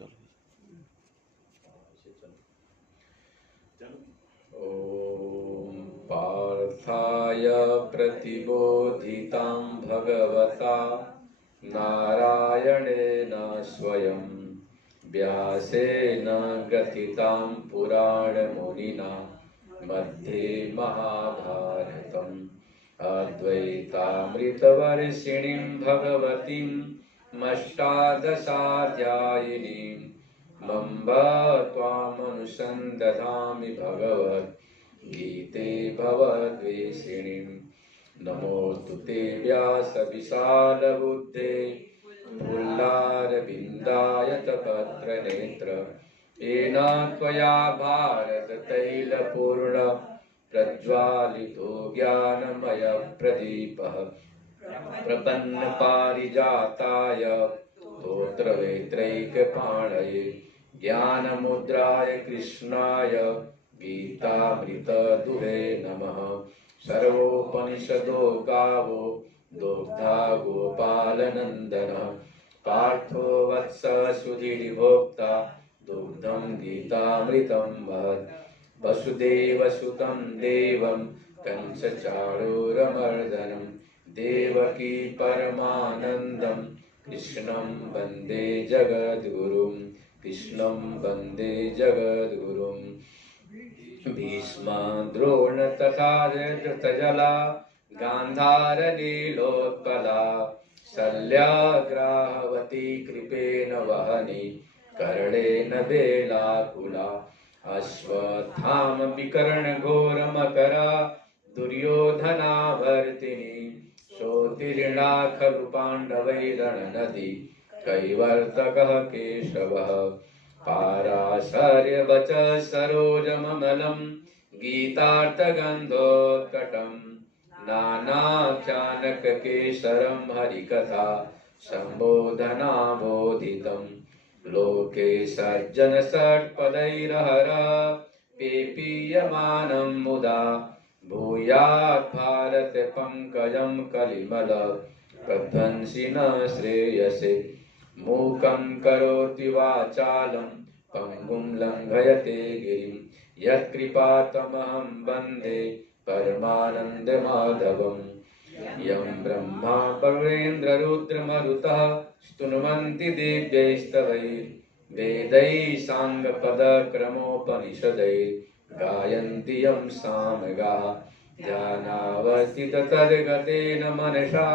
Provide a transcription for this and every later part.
ॐ पार्थाय प्रतिबोधितां भगवता नारायणेन स्वयं व्यासेन ग्रथितां पुराणमुनिना मध्ये महाभारतम् अद्वैतामृतवर्षिणीं भगवतीम् अष्टादशाध्यायिनीम् अम्ब त्वामनुसन्दधामि भगवद्गीते भवद्वेषिणीम् नमोऽस्तु ते व्यासविशालबुद्धे फुल्लारविन्दायतपत्रनेत्र येन त्वया भारततैलपूर्ण प्रज्वालितो ज्ञानमयप्रदीपः प्रपन्नपारिजाताय स्तोत्रवेत्रैकपाणये ज्ञानमुद्राय कृष्णाय गीतामृतदुहे नमः। सर्वोपनिषदो गावो दोग्धा गोपालनन्दनः पार्थो वत्स सुधीर्भोक्ता दुग्धं गीतामृतं महत्। वसुदेवसुतं देवं कंसचाणूरमर्दनं देवकी परमानन्दं कृष्णं वन्दे जगद्गुरुं कृष्णं वन्दे जगद्गुरुं। भीष्मा द्रोण तथा धृतजला गान्धारनीलोत्पला शल्याग्राहवती कृपेण वहनी कर्णेन बेलाकुला अश्वत्थामपि कर्णघोरमकरा दुर्योधनावर्तिनी सोत्तीर्णा खलु पाण्डवैरणनदी कैवर्तकः केशवः पाराशर्यवचः सरोजममलं गीतार्थगन्धोत्कटं नानाख्यानककेसरं हरिकथा सम्बोधनाबोधितं लोके सज्जन षट्पदैर्हरः पेपीयमानं मुदा भूयात् भारत पंकजं कलिमल प्रध्वंसिनः श्रेयसे मूकं करोति वाचालं पंगुं लङ्घयते गिरिं यत्कृपातमहं वन्दे परमानन्दमाधवम्। यं ब्रह्मा वरुणेन्द्ररुद्रमरुतः स्तुन्वन्ति दिव्यैस्तवैर्वेदैः साङ्गपदक्रमोपनिषदैः गायन्ति यं सामगाः ध्यानावस्थिततद्गतेन मनसा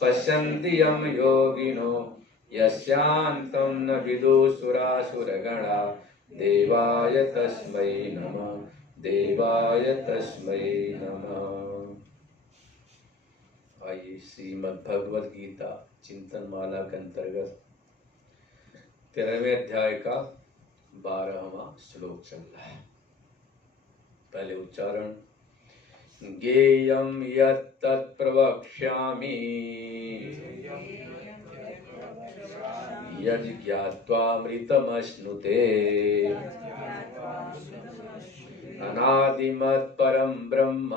पश्यन्ति यं योगिनो यस्यान्तं न विदुषुरासुरगणा देवाय तस्मै नमः देवाय तस्मै नमः। आइए श्रीमद् भगवद गीता चिंतन माला के अंतर्गत 13वें अध्याय का 12वां श्लोक चल रहा है। पहले उच्चारण ज्ञेयं यत्तत् प्रवक्ष्यामि यज् ज्ञात्वामृतमश्नुते अनादिमत् परं ब्रह्म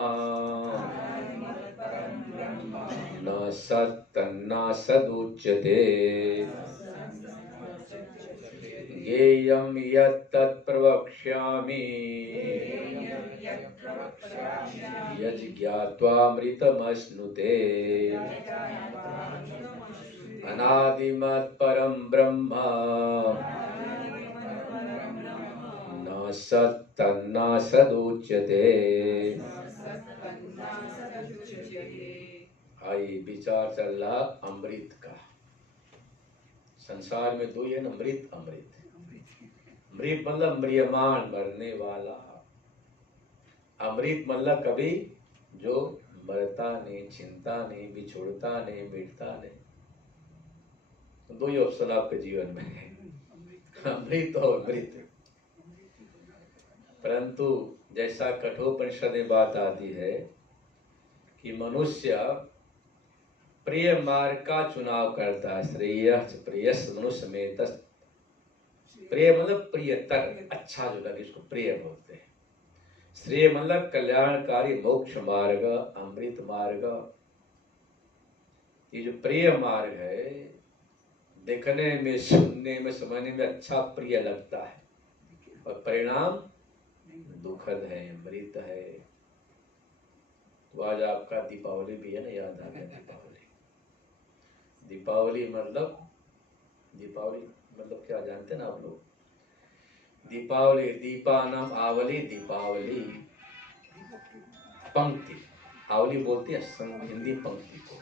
न सदुच्यते। ज्ञेयं यत्तत् प्रवक्ष्यामि यज् ज्ञात्वामृतमश्नुते अनादिमत् परं ब्रह्म न सदुच्यते। आइए विचार चल रहा अमृत का। संसार में दो ही है ना, अमृत अमृत। अमृत मतलब म्रियमान मरने वाला, अमृत मतलब कभी जो मरता नहीं, चिंता नहीं, बिछोड़ता नहीं, मिटता नहीं। दो ही ऑप्शन आपके जीवन में है, अमृत और अमृत। परंतु जैसा कठोपनिषद में बात आती है कि मनुष्य प्रिय मार्ग का चुनाव करता है। श्रेयस प्रियस मनुष्य में तस्, प्रिय मतलब प्रियतर, अच्छा जो लगे इसको प्रिय बोलते हैं। श्रेय मतलब कल्याणकारी मोक्ष मार्ग, अमृत मार्ग। ये जो प्रिय मार्ग है देखने में, सुनने में, समझने में अच्छा प्रिय लगता है, और परिणाम दुखद है, मृत है। तो आज आपका दीपावली भी है ना, याद आ गया दीपावली। दीपावली मतलब क्या जानते हैं ना आप लोग? दीपावली, दीपानाम आवली, दीपावली पंक्ति, आवली बोलती है हिंदी पंक्ति को,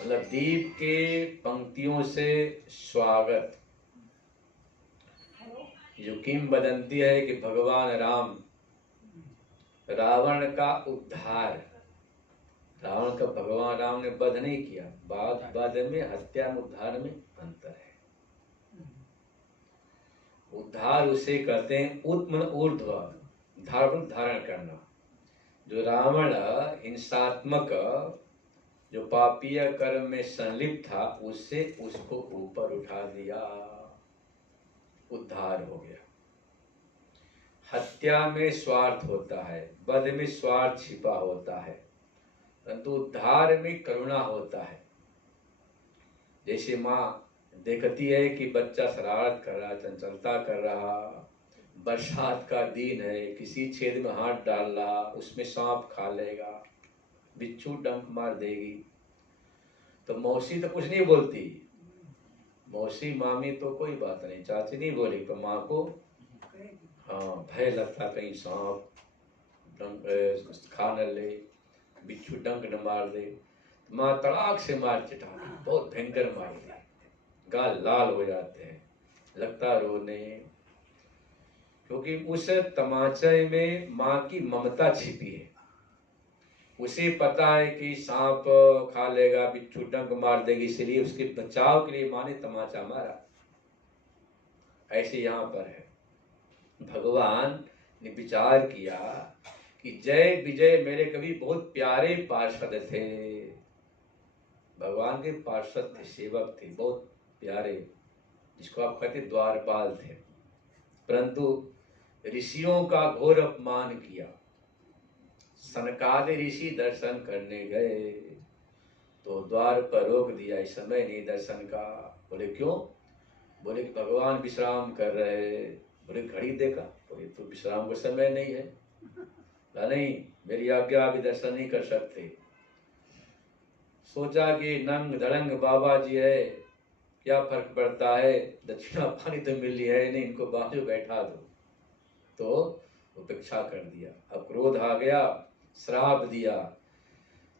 मतलब दीप के पंक्तियों से स्वागत। जो किंवदंती है कि भगवान राम रावण का उद्धार, रावण का भगवान राम ने वध नहीं किया, वध में, हत्या में, उद्धार में अंतर है। उद्धार उसे कहते हैं उत्मन ऊर्ध्व, धारण करना। जो रावण हिंसात्मक, जो पापीय कर्म में संलिप्त था, उससे उसको ऊपर उठा दिया, उद्धार हो गया। हत्या में स्वार्थ होता है, वध में स्वार्थ छिपा होता है, परंतु उद्धार में करुणा होता है। जैसे माँ देखती है कि बच्चा शरारत कर रहा, चंचलता कर रहा, बरसात का दिन है, किसी छेद में हाथ डाल रहा, उसमें सांप खा लेगा, बिच्छू डंक मार देगी, तो मौसी तो कुछ नहीं बोलती, मौसी मामी तो कोई बात नहीं, चाची नहीं बोली, तो माँ को हाँ भय लगता, कहीं सांप डंक खा न ले, बिच्छू डंक न मार दे। माँ तड़ाक से मार चिढ़ाती, बहुत भयंकर मारती, गाल लाल हो जाते हैं, लगता रोने, क्योंकि उस तमाचे में माँ की ममता छिपी है। उसे पता है कि सांप खा लेगा, बिच्छू डंक मार देगी, इसलिए उसके बचाव के लिए माँ ने तमाचा मारा। ऐसे यहाँ पर है, भगवान ने विचार किया कि जय विजय मेरे कभी बहुत प्यारे पार्षद थे, भगवान के पार्षद थे, सेवक थे, बहुत प्यारे, जिसको आप कहते द्वारपाल थे, परंतु ऋषियों का घोर अपमान किया। सनकादि ऋषि दर्शन करने गए तो द्वार पर रोक दिया, इस समय नहीं दर्शन का। बोले क्यों? बोले कि भगवान विश्राम कर रहे। बोले घड़ी देखा? बोले तो विश्राम का समय नहीं है। नहीं, मेरी आज्ञा अभी दर्शन नहीं कर सकते। सोचा कि नंग धड़ंग बाबा जी है, क्या फर्क पड़ता है, दक्षिणा पानी तो मिल है नहीं, इनको बाजू बैठा दो। तो उपेक्षा कर दिया। अब क्रोध आ गया, श्राप दिया,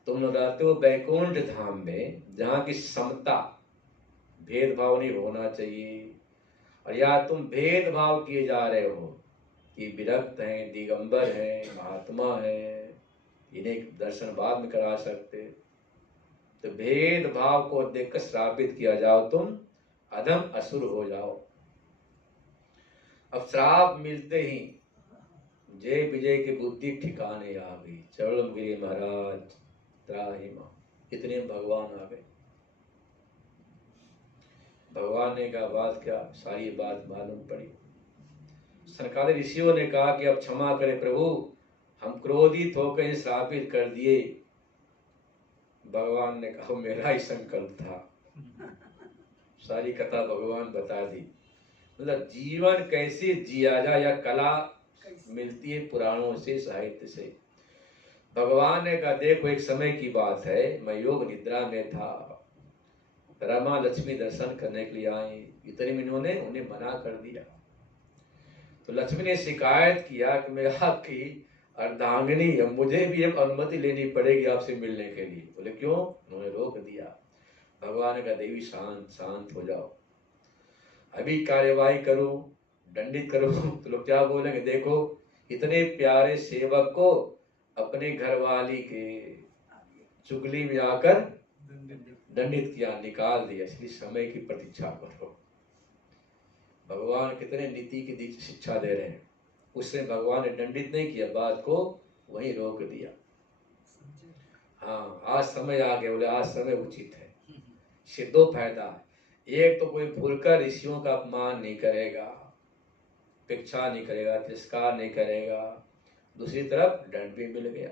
तुम लोग रहते हो बैकुंठ धाम में, जहाँ की समता, भेदभाव नहीं होना चाहिए, और या तुम भेदभाव किए जा रहे हो कि विरक्त हैं, दिगंबर हैं, महात्मा हैं, इन्हें दर्शन बाद में करा सकते, तो भेदभाव को देखकर श्रापित किया जाओ, तुम अधम असुर हो जाओ। अब श्राप मिलते ही जय विजय की बुद्धि ठिकाने आ गई। चरण गिरी महाराज त्राहि मां, इतने भगवान आ गए। भगवान ने कहा बात क्या, सारी बात मालूम पड़ी। सनकादिक ऋषियों ने कहा कि अब क्षमा करे प्रभु, हम क्रोधित होकर श्रापित कर दिए। भगवान ने कहा मेरा ही संकल्प था। सारी कथा भगवान बता दी। मतलब जीवन कैसे जिया जाए या कला मिलती है पुराणों से, साहित्य से। भगवान ने कहा देखो एक समय की बात है, मैं योग निद्रा में था, रमा लक्ष्मी दर्शन करने के लिए आई, इतने में इन्होंने उन्हें मना कर दिया। तो लक्ष्मी ने शिकायत किया कि मैं आपकी अर्धांगिनी, मुझे भी एक अनुमति लेनी पड़ेगी आपसे मिलने के लिए। बोले क्यों? उन्होंने रोक दिया। भगवान का देवी शांत हो जाओ, अभी कार्यवाही करो, दंडित करो। तो लोग क्या बोलेंगे, देखो इतने प्यारे सेवक को अपने घरवाली के चुगली में आकर दंडित किया, निकाल दिया, इसलिए समय की प्रतीक्षा करो। भगवान कितने नीति की शिक्षा दे रहे हैं। उससे भगवान ने दंडित नहीं किया, बात को वहीं रोक दिया। हाँ आज समय आ गया, बोले आज समय उचित है। इससे दो फायदा, एक तो कोई भूलकर ऋषियों का अपमान नहीं करेगा, उपेक्षा नहीं करेगा, तिरस्कार नहीं करेगा, दूसरी तरफ दंड भी मिल गया।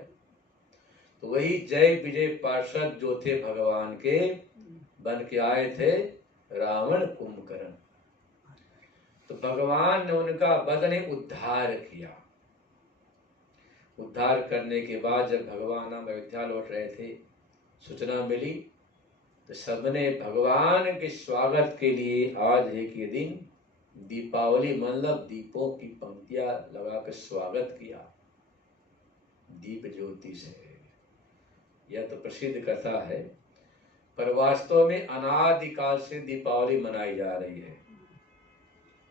तो वही जय विजय पार्षद जो थे भगवान के, बन के आए थे, रावण कुंभकर्ण। तो भगवान ने उनका बदन उद्धार किया। उद्धार करने के बाद जब भगवान अयोध्या लौट रहे थे, सूचना मिली, तो सबने भगवान के स्वागत के लिए आज ही के दिन दीपावली मतलब दीपों की पंक्तियां लगाकर स्वागत किया दीप ज्योति से। यह तो प्रसिद्ध कथा है, पर वास्तव में अनादिकाल से दीपावली मनाई जा रही है।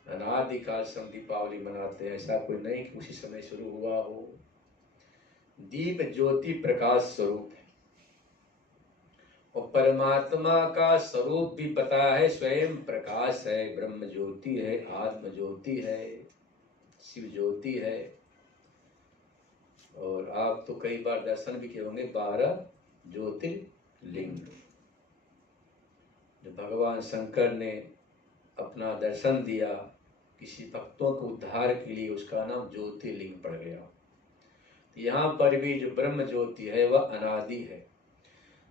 अनादिकाल से हम दीपावली मनाते हैं, ऐसा कोई नहीं कि उसी समय शुरू हुआ हो। दीप ज्योति प्रकाश स्वरूप है, और परमात्मा का स्वरूप भी पता है, स्वयं प्रकाश है, ब्रह्म ज्योति है, आत्म ज्योति है, शिव ज्योति है। और आप तो कई बार दर्शन भी किए होंगे 12 ज्योतिर्लिंग। जो भगवान शंकर ने अपना दर्शन दिया किसी भक्तों को उद्धार के लिए, उसका नाम ज्योतिर्लिंग पड़ गया। तो यहाँ पर भी जो ब्रह्म ज्योति है वह अनादि है।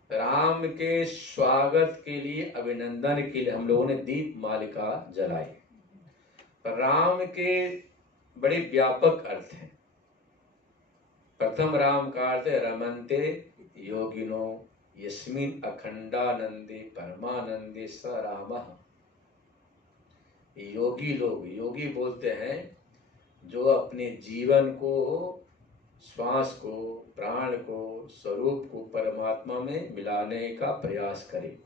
राम के स्वागत के लिए, अभिनंदन के लिए हम लोगों ने दीप मालिका जलाई। पर राम के बड़े व्यापक अर्थ हैं। प्रथम राम का अर्थ है रमन्ते योगिनो यस्मिन् अखंडानंदे परमानंदे स रामः। योगी लोग, योगी बोलते हैं जो अपने जीवन को, श्वास को, प्राण को, स्वरूप को परमात्मा में मिलाने का प्रयास करे।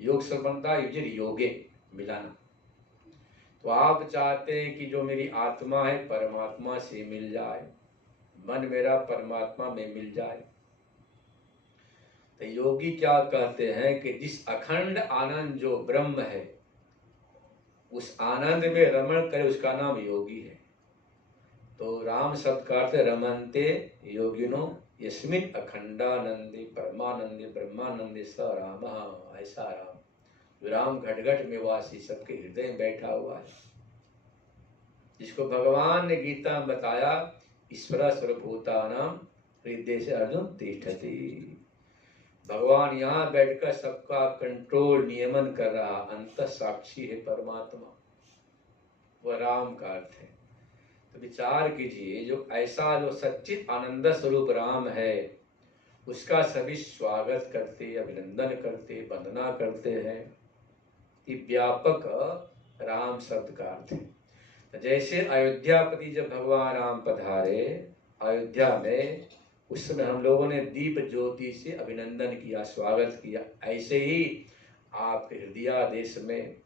योग संबंधा युजर योगे, मिलाना। तो आप चाहते हैं कि जो मेरी आत्मा है परमात्मा से मिल जाए, मन मेरा परमात्मा में मिल जाए। तो योगी क्या कहते हैं कि जिस अखंड आनंद जो ब्रह्म है, उस आनंद में रमण करे, उसका नाम योगी है। तो राम शब्द का अर्थ रमन्ते योगिनो यस्मिन् अखंडानंदे परमानंदे ब्रह्मानंदे स रामः। ऐसा राम जो राम घट घट में वासी, सबके हृदय में बैठा हुआ है, जिसको भगवान ने गीता में बताया ईश्वर सर्वभूतानां हृदय से अर्जुन तिष्ठति। भगवान यहाँ बैठकर सबका कंट्रोल नियमन कर रहा, अंत साक्षी है परमात्मा, वह राम का अर्थ है। तो विचार कीजिए, जो ऐसा जो सच्चित आनंद स्वरूप राम है, उसका सभी स्वागत करते, अभिनंदन करते, वंदना करते हैं। ये व्यापक राम शब्द का अर्थ है। तो जैसे अयोध्यापति जब भगवान राम पधारे अयोध्या में, उस समय हम लोगों ने दीप ज्योति से अभिनंदन किया, स्वागत किया। ऐसे ही आपके हृदय देश में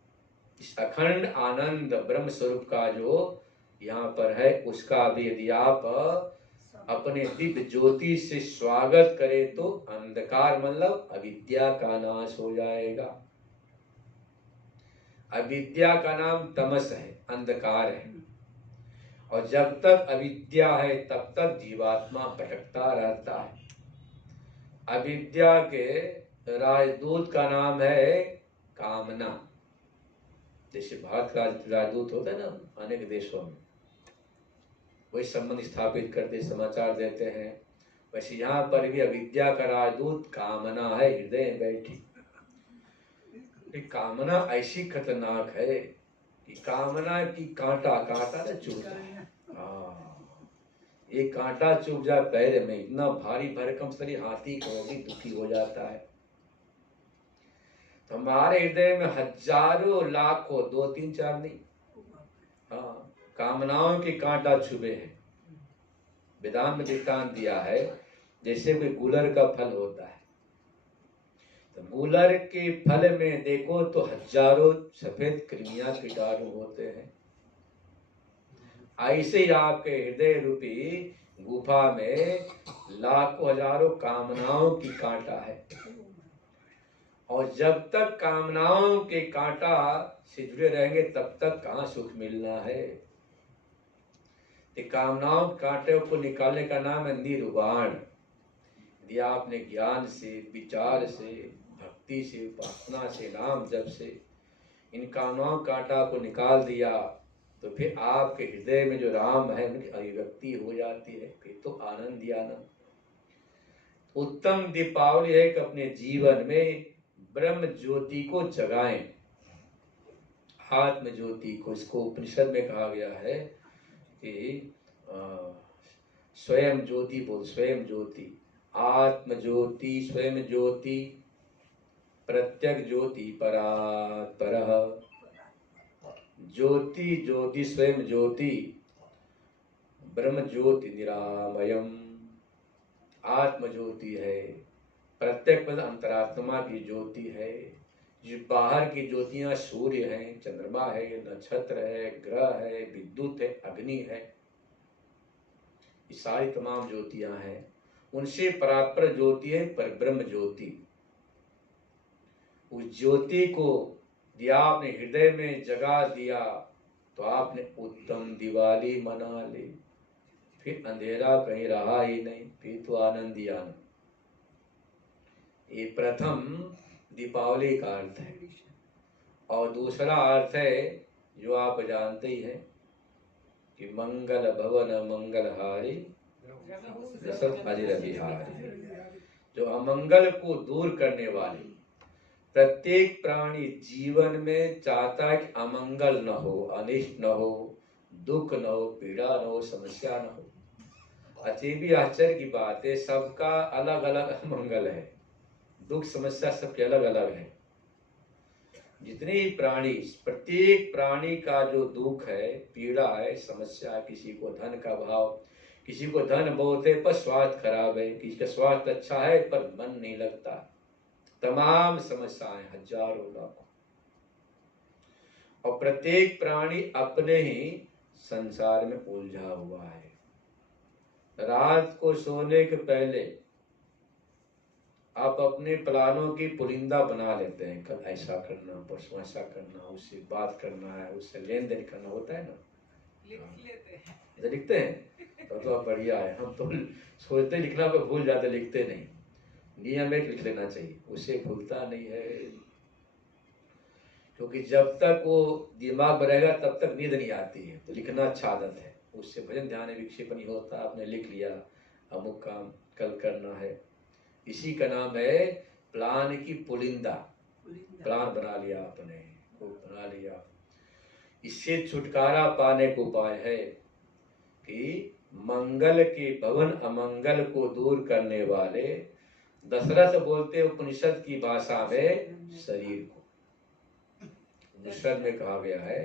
इस अखंड आनंद ब्रह्म स्वरूप का जो यहाँ पर है, उसका भी यदि आप अपने दिव्य ज्योति से स्वागत करें तो अंधकार मतलब अविद्या का नाश हो जाएगा। अविद्या का नाम तमस है, अंधकार है, और जब तक अविद्या है तब तक जीवात्मा भटकता रहता है। अविद्या के राजदूत का नाम है कामना। जैसे भारत का राजदूत होता है ना अनेक देशों में, वही संबंध स्थापित करते, समाचार देते हैं, वैसे यहाँ पर भी अविद्या का राजदूत कामना है, हृदय में बैठी। कामना ऐसी खतरनाक है कि कामना की कांटा ना चुभता है। हाँ, ये कांटा चुभ जाए पैर में, इतना भारी भरकम शरीर, हाथी को भी दुखी हो जाता है। तो हमारे हृदय में हजारों लाखों, 2 3 4 नहीं, हाँ, कामनाओं के कांटा छुपे हैं। वेदांत में दृष्टांत दिया है, जैसे कोई गूलर का फल होता है, तो गूलर के फल में देखो तो हजारों सफेद कृमियां, कीटाणु होते हैं। ऐसे ही आपके हृदय रूपी गुफा में लाखों हजारों कामनाओं की कांटा है, और जब तक कामनाओं के कांटा से जुड़े रहेंगे तब तक कहाँ सुख मिलना है। कामनाओं कांटे को निकालने का नाम है निर्वाण। यदि आपने ज्ञान से, विचार से, भक्ति से, उपासना से, नाम जप से इन कामनाओं कांटा को निकाल दिया, तो फिर आपके हृदय में जो राम है उनकी अभिव्यक्ति हो जाती है। फिर तो आनंद ही आनंद। उत्तम दीपावली है कि अपने जीवन में ब्रह्म ज्योति को जगाएं। आत्म ज्योति को, इसको उपनिषद में कहा गया है कि स्वयं ज्योति बोल, स्वयं ज्योति, आत्म ज्योति, स्वयं ज्योति, प्रत्यक ज्योति, परात् परः, ज्योति ज्योति स्वयं ज्योति, ब्रह्म ज्योति निरामयम। आत्म ज्योति है, प्रत्येक पद अंतरात्मा की ज्योति है। जो बाहर की ज्योतियां सूर्य हैं, चंद्रमा है, नक्षत्र है, ग्रह है, विद्युत है, अग्नि है, ये सारी तमाम ज्योतियां हैं। उनसे परात्पर ज्योति है पर ब्रह्म ज्योति। उस ज्योति को दिया आपने, हृदय में जगा दिया तो आपने उत्तम दिवाली मना ली, फिर अंधेरा कहीं रहा ही नहीं, फिर तो आनंद ही आनंद। ये प्रथम दीपावली का अर्थ है। और दूसरा अर्थ है जो आप जानते ही हैं कि मंगल भवन मंगलहारी दशरथ अजिर बिहारी, जो अमंगल को दूर करने वाले। प्रत्येक प्राणी जीवन में चाहता है कि अमंगल न हो, अनिष्ट न हो, दुख न हो, पीड़ा न हो, समस्या न हो। अच्छी भी आश्चर्य की बात है, सबका अलग अलग अमंगल है, दुख समस्या सबके अलग अलग है। जितने ही प्राणी, प्रत्येक प्राणी का जो दुख है, पीड़ा है, समस्या, किसी को धन का भाव, किसी को धन बहुत है पर स्वास्थ्य खराब है, किसी का स्वास्थ्य अच्छा है पर मन नहीं लगता, तमाम समस्याएं हजारों लाखों। और प्रत्येक प्राणी अपने ही संसार में उलझा हुआ है। रात को सोने के पहले आप अपने प्लानों की पुलिंदा बना लेते हैं, कल ऐसा करना, परसों ऐसा करना, उससे बात करना है, उससे लेन देन करना होता है ना, लिखते हैं तो आप बढ़िया है। हम तो सोचते लिखना पर भूल जाते, लिखते नहीं। नियम एक लिख लेना चाहिए, उससे भूलता नहीं है, क्योंकि जब तक वो दिमाग में रहेगा तब तक नींद नहीं आती है। तो लिखना अच्छा आदत है, उससे भजन ध्यान विक्षेप नहीं होता। आपने लिख लिया अमुक काम कल करना है, इसी का नाम है प्लान की पुलिंदा। प्लान बना लिया आपने, को बना लिया। इससे छुटकारा पाने को उपाय है कि मंगल के भवन अमंगल को दूर करने वाले, दशरथ बोलते उपनिषद की भाषा में शरीर को। उपनिषद में कहा गया है,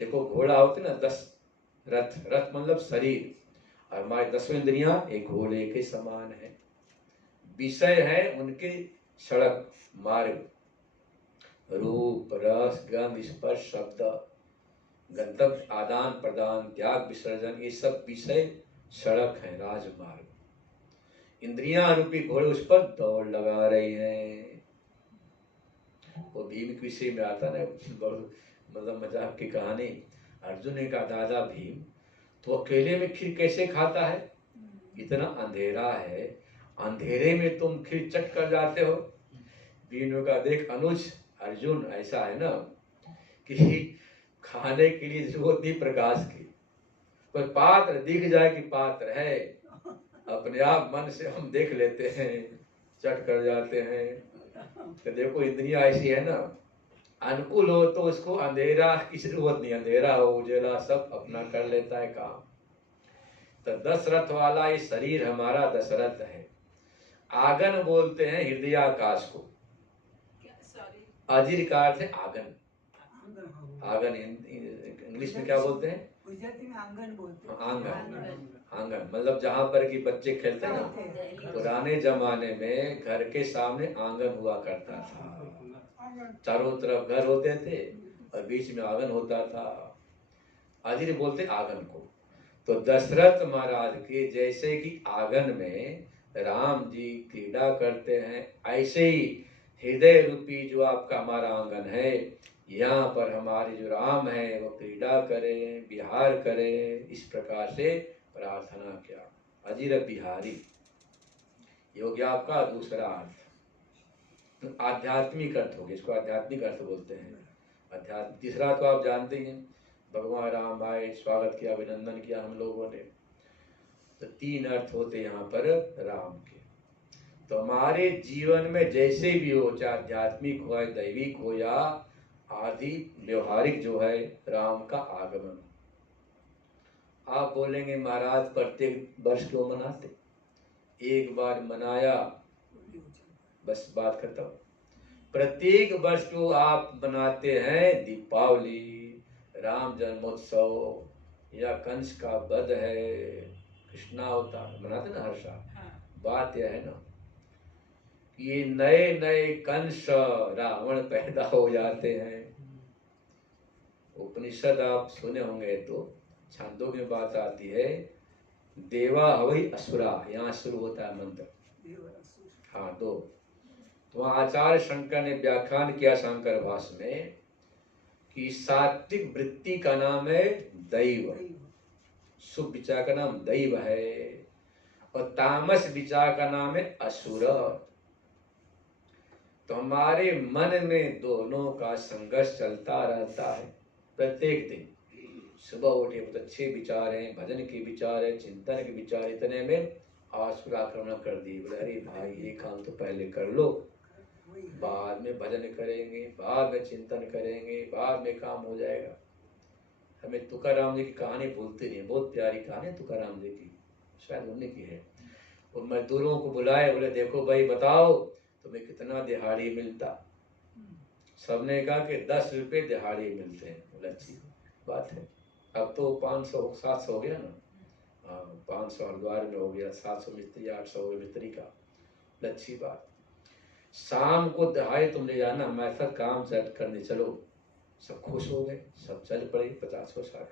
देखो घोड़ा होते ना 10 रथ, रथ मतलब शरीर, और हमारे 10 इंद्रियां एक घोड़े के समान है। विषय है उनके सड़क मार्ग, रूप रस गंध स्पर्श शब्द, गंतव्य आदान प्रदान त्याग विसर्जन, ये सब विषय सड़क है, राजमार्ग। इंद्रियां रूपी घोड़े उस पर दौड़ लगा रही हैं। वो भीम के विषय में आता ना, बहुत मतलब मजाक की कहानी। अर्जुन ने कहा दादा भीम तो अकेले में खीर कैसे खाता है, इतना अंधेरा है, अंधेरे में तुम खीर चट कर जाते हो। भीम ने कहा देख अनुज, अर्जुन ऐसा है ना कि खाने के लिए जरूरत नहीं प्रकाश की, पर पात्र दिख जाए कि पात्र है, अपने आप मन से हम देख लेते हैं, चट कर जाते हैं। तो देखो इंद्रियां ऐसी है ना, अनुकूल हो तो उसको अंधेरा की जरूरत नहीं, अंधेरा हो उजेला सब अपना कर लेता है काम। तो दशरथ वाला ये शरीर हमारा दशरथ है। आगन बोलते हैं हृदयाकाश को, अजीर का अर्थ है आगन। आंगन इंग्लिश में क्या बोलते हैं, आंगन बोलते हैं। आंगन, आंगन मतलब जहाँ पर कि बच्चे खेलते हैं ना। पुराने जमाने में घर के सामने आंगन हुआ करता था, चारों तरफ घर होते थे और बीच में आंगन होता था, अजीर बोलते आंगन को। तो दशरथ महाराज के जैसे कि आंगन में राम जी क्रीड़ा करते हैं, ऐसे ही हृदय रूपी जो आपका हमारा आंगन है, यहाँ पर हमारे जो राम है वो क्रीड़ा करें, विहार करें, इस प्रकार से प्रार्थना किया। अजीर बिहारी ये हो गया आपका दूसरा अर्थ। आध्यात्मिक अर्थ हो गया, इसको आध्यात्मिक अर्थ बोलते हैं। अध्यात्म तीसरा तो आप जानते हैं, भगवान राम आए, स्वागत किया, अभिनंदन किया हम लोगों ने। तो 3 अर्थ होते यहाँ पर राम के। तो हमारे जीवन में जैसे भी हो, चाहे आध्यात्मिक हो या दैविक हो या आदि व्यवहारिक जो है राम का आगमन। आप बोलेंगे महाराज प्रत्येक वर्ष क्यों मनाते? एक बार मनाया बस बात खत्म। प्रत्येक वर्ष क्यों आप मनाते हैं? दीपावली, राम जन्मोत्सव या कंस का वध है, कृष्णावतार मनाते ना हर साल। बात यह है ना, ये नए नए कंस रावण पैदा हो जाते हैं। उपनिषद आप सुने होंगे तो छांदोग्य में बात आती है, देवा हवै असुरा, यहाँ शुरू होता है मंत्र। हाँ दो। तो वहाँ आचार्य शंकर ने व्याख्यान किया शंकर भाष्य में कि सात्विक वृत्ति का नाम है दैव, शुभ विचार का नाम दैव है, और तामस विचार का नाम है असुर। तो हमारे मन में दोनों का संघर्ष चलता रहता है प्रत्येक दिन। सुबह उठे बहुत अच्छे विचार हैं, भजन के विचार है, चिंतन के विचार, इतने में आसुर आक्रमण कर दिए। बोले अरे भाई ये काम तो पहले कर लो, बाद में भजन करेंगे, बाद में चिंतन करेंगे, बाद में काम हो जाएगा। हमें तुकाराम जी की कहानी भूलती नहीं, बहुत प्यारी कहानी तुकाराम जी की, शायद उन्हीं की है। और मजदूरों को बुलाए, बोले देखो भाई बताओ तुम्हें कितना दिहाड़ी मिलता? सबने कहा कि 10 रुपये दिहाड़ी मिलते हैं। बोले अच्छी बात है। अब तो 500-700 हो गया ना। हाँ 500 हरिद्वार में हो गया, 700 मिस्त्री, 800 हो गया मिस्त्री का। अच्छी बात। शाम को दिहाड़ी तुम ले जाना, हमारे साथ काम सेट करने चलो। सब खुश हो गए, सब चल पड़े। 50-60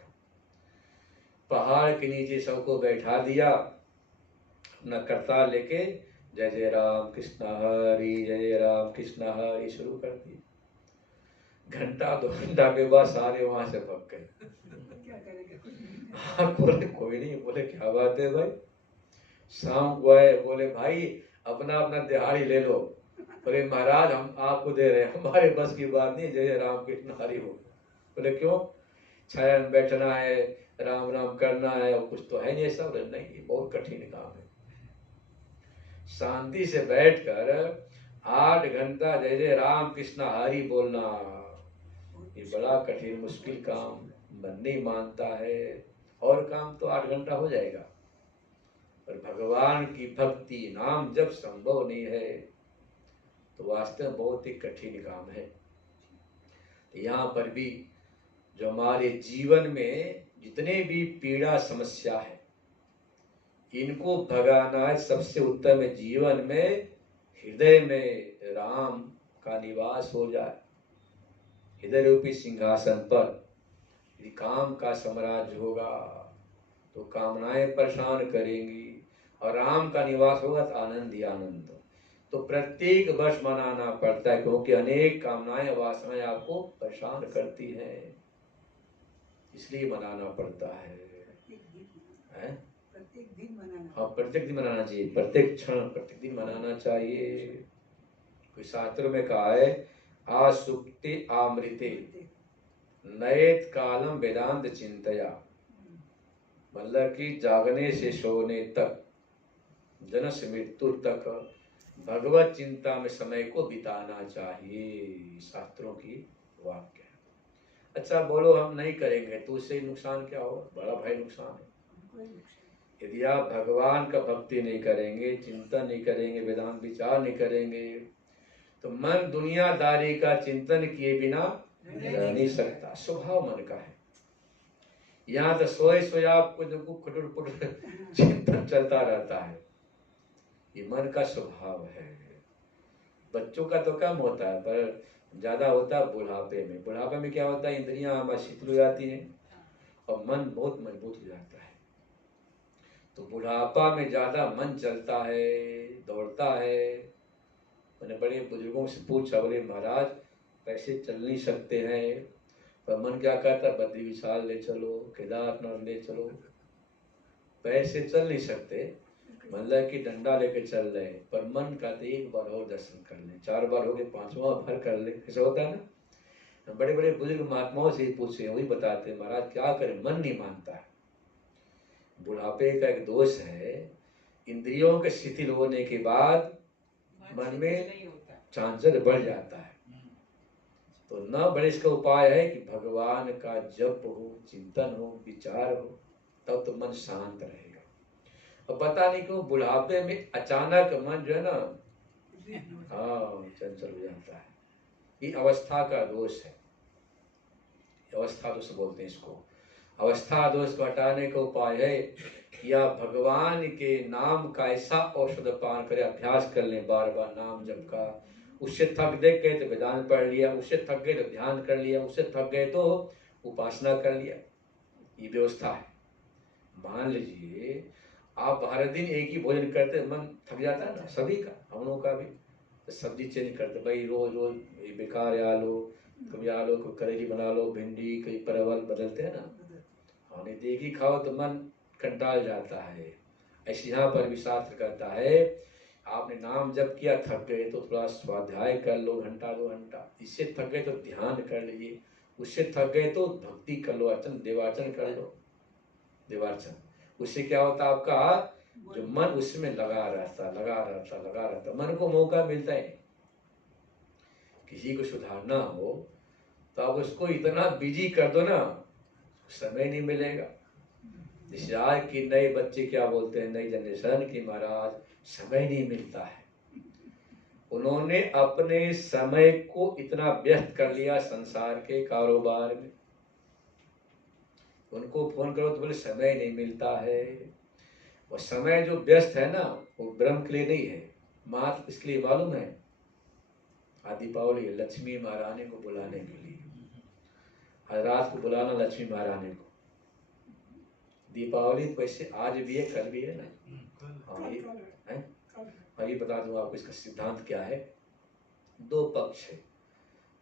पहाड़ के नीचे सबको बैठा दिया, अपना करतार लेके जय जय राम कृष्ण हरि, जय जय राम कृष्ण हरि शुरू कर दी। घंटा 2 घंटा के बाद सारे वहां से पक गए। हाँ बोले कोई नहीं। बोले क्या बात है भाई? शाम को आए, बोले भाई अपना अपना दिहाड़ी ले लो। बोले महाराज हम आपको दे रहे हैं, हमारे बस की बात नहीं, जय राम कृष्ण हरि हो। बोले क्यों? छाया में बैठना है, राम राम करना है, और कुछ तो है नहीं ऐसा? बोले नहीं ये बहुत कठिन काम है। शांति से बैठकर 8 घंटा जय जय राम कृष्ण हरि बोलना, ये बड़ा कठिन मुश्किल काम, मन नहीं मानता है। और काम तो 8 घंटा हो जाएगा, पर भगवान की भक्ति नाम जब संभव नहीं है तो वास्तव में बहुत ही कठिन काम है। तो यहाँ पर भी जो हमारे जीवन में जितने भी पीड़ा समस्या है, इनको भगाना है। सबसे उत्तम है जीवन में हृदय में राम का निवास हो जाए। हृदय रूपी सिंहासन पर यदि काम का साम्राज्य होगा तो कामनाएं परेशान करेंगी, और राम का निवास होगा तो आनंद ही आनंद। तो प्रत्येक वर्ष मनाना पड़ता है, क्योंकि अनेक कामनाएं वासनाएं आपको परेशान करती हैं, इसलिए मनाना पड़ता है। हाँ प्रत्येक दिन मनाना चाहिए, प्रत्येक क्षण प्रत्येक दिन मनाना चाहिए। कोई शास्त्र में कहा है आसुप्ति आमृते नयत कालम वेदांत चिंतया, मतलब कि जागने से सोने तक, जन्म से मृत्यु तक भगवत चिंता में समय को बिताना चाहिए, शास्त्रों की वाक्य है। अच्छा बोलो हम नहीं करेंगे तो उससे नुकसान क्या होगा? बड़ा भाई नुकसान है। यदि आप भगवान का भक्ति नहीं करेंगे, चिंतन नहीं करेंगे, वेदांत विचार नहीं करेंगे, तो मन दुनियादारी का चिंतन किए बिना रह नहीं सकता। स्वभाव मन का है। यहाँ तो सोए सोए आपको जो कुटुर पुटुर चिंतन चलता रहता है, ये मन का स्वभाव है। बच्चों का तो कम होता है, पर ज्यादा होता है बुढ़ापे में। बुढ़ापे में क्या होता है, इंद्रियां हमारी शिथिल हो जाती हैं और मन बहुत मजबूत हो जाता है। तो बुढ़ापा में ज्यादा मन चलता है, दौड़ता है। मैंने बड़े बुजुर्गों से पूछा, बोले महाराज पैसे चल नहीं सकते हैं, पर मन क्या कहता है बद्री विशाल ले चलो, केदारनाथ ले चलो। पैसे चल नहीं सकते, मतलब कि डंडा लेके चल रहे, पर मन कहते एक बार और दर्शन कर ले, 4 बार हो गए 5वां भर कर ले। ऐसा होता है ना। बड़े बड़े बुजुर्ग महात्माओं से पूछे, वही बताते महाराज क्या करें, मन नहीं मानता है। बुढ़ापे का एक दोष है, इंद्रियों के शिथिल होने के बाद मन में चांचल्य बढ़ जाता है। तो न बड़े इसका उपाय है कि भगवान का जप हो, चिंतन हो, विचार हो, तब तो मन शांत रहेगा। और पता नहीं क्यों बुढ़ापे में अचानक मन जो है ना, हाँ, चंचल हो जाता है। ये अवस्था का दोष है, अवस्था दोष बोलते हैं इसको। अवस्था दोष को हटाने का उपाय है या भगवान के नाम का ऐसा औषध पान करे, अभ्यास कर लें बार बार नाम जप का। उससे थक देख गए तो वेदांत पढ़ लिया, उससे थक गए तो ध्यान कर लिया, उससे थक गए तो उपासना कर लिया। ये व्यवस्था है। मान लीजिए आप हर दिन एक ही भोजन करते, मन थक जाता है ना, सभी का, हम लोगों का भी। तो सब्जी चेंज करते, भाई रोज रोज ये बेकार है आलू, कभी आलू को करेली बना लो, भिंडी, कभी परवल, बदलते हैं ना। हाँ, नहीं एक ही खाओ तो मन कंटाल जाता है। ऐसे यहाँ पर भी शास्त्र कहता है, आपने नाम जप किया, थक गए तो थोड़ा स्वाध्याय कर लो, घंटा 2 घंटा। इससे थक गए तो ध्यान कर लीजिए, उससे थक गए तो भक्ति कर लो, अर्चन देवार्चन कर लो, देवार्चन। उससे क्या होता है, आपका जो मन उसमें लगा रहता, मन को मौका मिलता है। किसी को सुधारना हो तो आप उसको इतना बिजी कर दो ना, समय नहीं मिलेगा। जैसे आज की नए बच्चे क्या बोलते हैं, नई जनरेशन की, महाराज समय नहीं मिलता है। उन्होंने अपने समय को इतना व्यस्त कर लिया संसार के कारोबार में। उनको फोन करो तो बोले समय नहीं मिलता है। और समय जो व्यस्त है ना, वो ब्रह्म के लिए नहीं है, मात्र इसके लिए मालूम है, आज दीपावली है, लक्ष्मी महारानी को बुलाने के लिए। आज रात को बुलाना लक्ष्मी महारानी को। दीपावली तो वैसे आज भी है, कल भी है ना। हाँ, ये बता दूं आपको इसका सिद्धांत क्या है। 2 पक्ष है,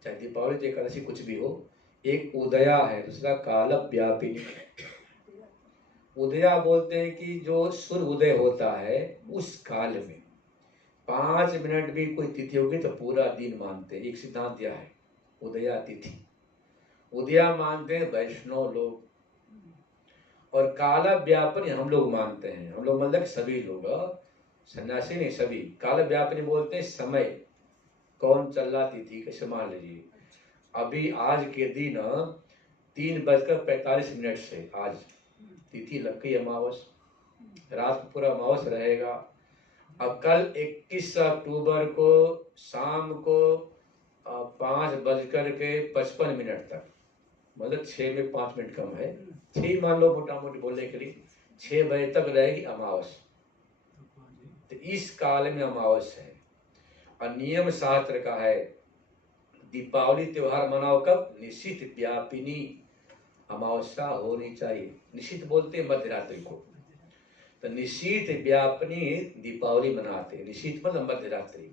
चाहे दीपावली एकादशी कुछ भी हो। एक उदया है, दूसरा काल व्यापिनी। उदया बोलते हैं कि जो सूर्य उदय होता है उस काल में 5 मिनट भी कोई तिथि होगी तो पूरा दिन मानते हैं। एक सिद्धांत यह है, उदया तिथि। उदया मानते हैं वैष्णव लोग, और काल व्यापन हम लोग मानते हैं। हम लोग मतलब सभी लोग, सन्यासी नहीं, सभी। काल व्यापनी बोलते हैं समय कौन चल रहा, तिथि कैसे मान लीजिए। अभी आज के दिन 3:45 से आज तिथि लग गई अमावस, रात को पूरा अमावस रहेगा। अब कल 21 अक्टूबर को शाम को 5:55 तक, मतलब 6 में 5 मिनट कम है, 6 मान लो मोटा मोटी बोलने के लिए, 6 बजे तक रहेगी अमावस। तो इस काल में अमावस है। और नियम शास्त्र का है, दीपावली त्योहार मनाओ कब, निशित व्यापिनी अमावस्या होनी चाहिए। निशित बोलते हैं मध्य रात्रि को, तो निशित व्यापिनी दीपावली मनाते हैं। निशित मतलब मध्य रात्रि,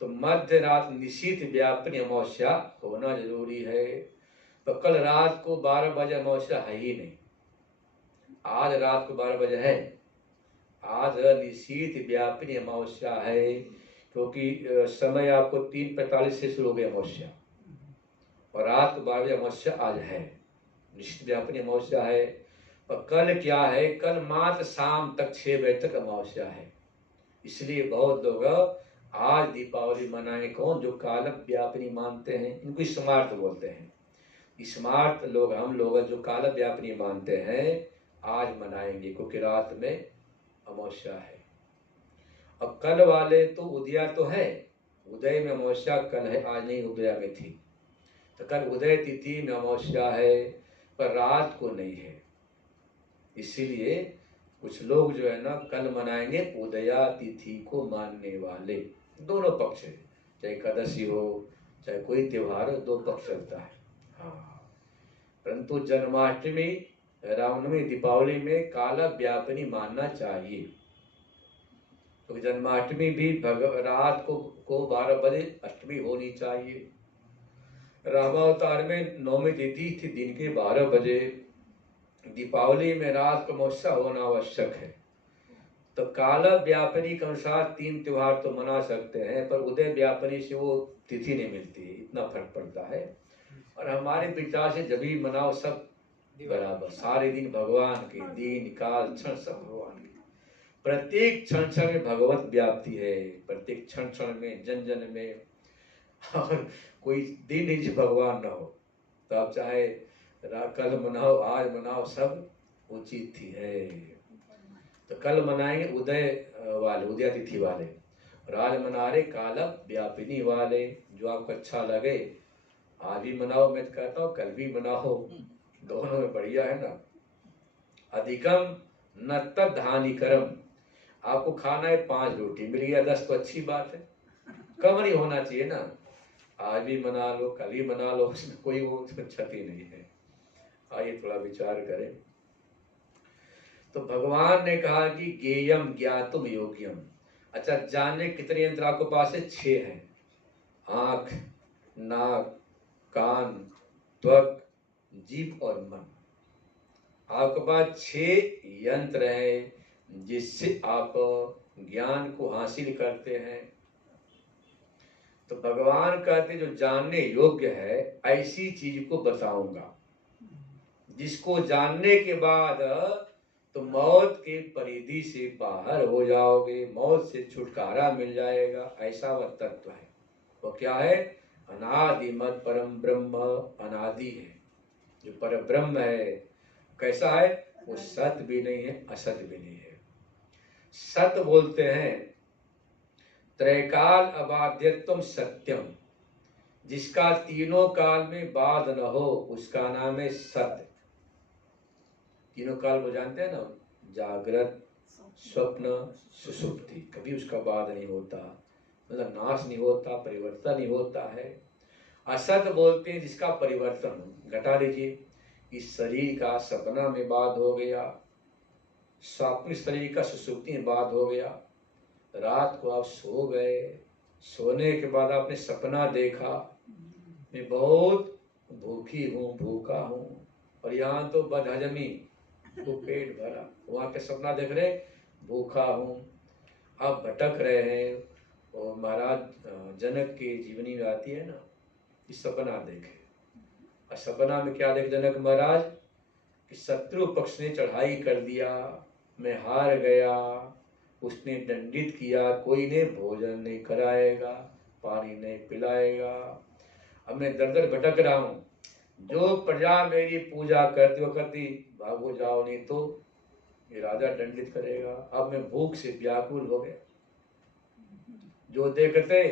तो मध्य रात्रि निशित व्यापिनी अमावस्या होना जरूरी है। तो कल रात को 12 बजे अमावस्या है ही नहीं, आज रात को 12 बजे है। आज निशित व्यापिनी अमावस्या है, क्योंकि समय आपको 3:45 से शुरू हो गई अमावस्या, और रात को 12 बजे अमावस्या आज है, निश्चित व्यापनी अमावस्या है। और कल क्या है, कल मात्र शाम तक 6 बजे तक अमावस्या है। इसलिए बहुत लोग आज दीपावली मनाएंगे। कौन, जो काल व्यापनी मानते हैं, इनको स्मार्त बोलते हैं। स्मार्त लोग हम लोग जो काल व्यापनी मानते हैं आज मनाएंगे, क्योंकि रात में अमावस्या है। अब कल वाले तो उदया तो है, उदय में अमावस्या कल है, आज नहीं उदया में थी। तो कल उदय तिथि में अमावस्या है, पर रात को नहीं है। इसीलिए कुछ लोग जो है ना कल मनाएंगे उदया तिथि को मानने वाले। दोनों पक्ष है, चाहे एकादशी हो चाहे कोई त्योहार हो, 2 पक्ष चलता है। हाँ, परंतु जन्माष्टमी, रामनवमी, दीपावली में काल व्यापनी मानना चाहिए। तो जन्माष्टमी भी रात को 12 बजे अष्टमी होनी चाहिए। रामावतार में नौमी तिथि थी दिन के 12 बजे। दीपावली में रात को अमावस्या होना आवश्यक है। तो काल व्यापनी के अनुसार 3 त्योहार तो मना सकते हैं, पर उदय व्यापनी से वो तिथि नहीं मिलती है, इतना फर्क पड़ता है। और हमारे विचार से जब भी मनाओ सब बराबर, सारे दिन भगवान के, दिन काल क्षण सब भगवान के। प्रत्येक क्षण क्षण में भगवत व्याप्ति है, प्रत्येक क्षण क्षण में, जन जन में। और कोई दिन ही जो भगवान ना हो, तो आप चाहे कल मनाओ आज मनाओ, सब उचित ही है। तो कल मनाएंगे उदय वाले, उदय तिथि वाले, और आज मना रहे काल व्यापिनी वाले। जो आपको अच्छा लगे आज भी मनाओ, मैं कहता हूँ कल भी मनाओ, दोनों में बढ़िया है ना। अधिकम न तद हानिकरम। आपको खाना है 5 रोटी, मिल गया 10 तो अच्छी बात है, कम नहीं होना चाहिए ना। आज भी मना लो कल ही मना लो, उसमें कोई वो क्षति नहीं है। आइए थोड़ा विचार करें। तो भगवान ने कहा कि ज्ञेयम ज्ञातुम योग्यम। अच्छा, जानने कितने यंत्र आपके पास है? 6 हैं। आंख, नाक, कान, त्वक, जीभ और मन। आपके पास 6 यंत्र हैं जिससे आप ज्ञान को हासिल करते हैं। तो भगवान कहते जो जानने योग्य है ऐसी चीज को बताऊंगा, जिसको जानने के बाद तो मौत के परिधि से बाहर हो जाओगे, मौत से छुटकारा मिल जाएगा। ऐसा वह तत्व है। वो क्या है? अनादिमत परम ब्रह्म, अनादि है। जो पर ब्रह्म है कैसा है? वो सत भी नहीं है असत भी नहीं है। सत बोलते हैं त्रैकाल अबाध्यत्वम सत्यम, जिसका तीनों काल में बाध न हो उसका नाम है सत्य। तीनों काल को जानते हैं ना, जागृत, स्वप्न, सुषुप्ति, कभी उसका बाध नहीं होता, मतलब नाश नहीं होता, परिवर्तन नहीं होता है। असत बोलते हैं जिसका परिवर्तन हो। घटा लीजिए, इस शरीर का सपना में बाध हो गया, स्वाप्निक शरीर का सुषुप्ति में बाध हो गया, रात को आप सो गए, सोने के बाद आपने सपना देखा मैं बहुत भूखी हूँ, भूखा हूँ, और यहाँ तो बदहजमी, तो पेट भरा, वहाँ के सपना देख रहे भूखा हूँ। आप भटक रहे हैं, और महाराज जनक के जीवनी में आती है ना, इस सपना देखे। और सपना में क्या देखे जनक महाराज कि शत्रु पक्ष ने चढ़ाई कर दिया, मैं हार गया, उसने दंडित किया, कोई ने भोजन नहीं कराएगा, पानी नहीं पिलाएगा, अब मैं दर दर भटक रहा हूँ। जो प्रजा मेरी पूजा करती वो करती, भागो जाओ नहीं तो ये राजा दंडित करेगा। अब मैं भूख से व्याकुल हो गया। जो देखते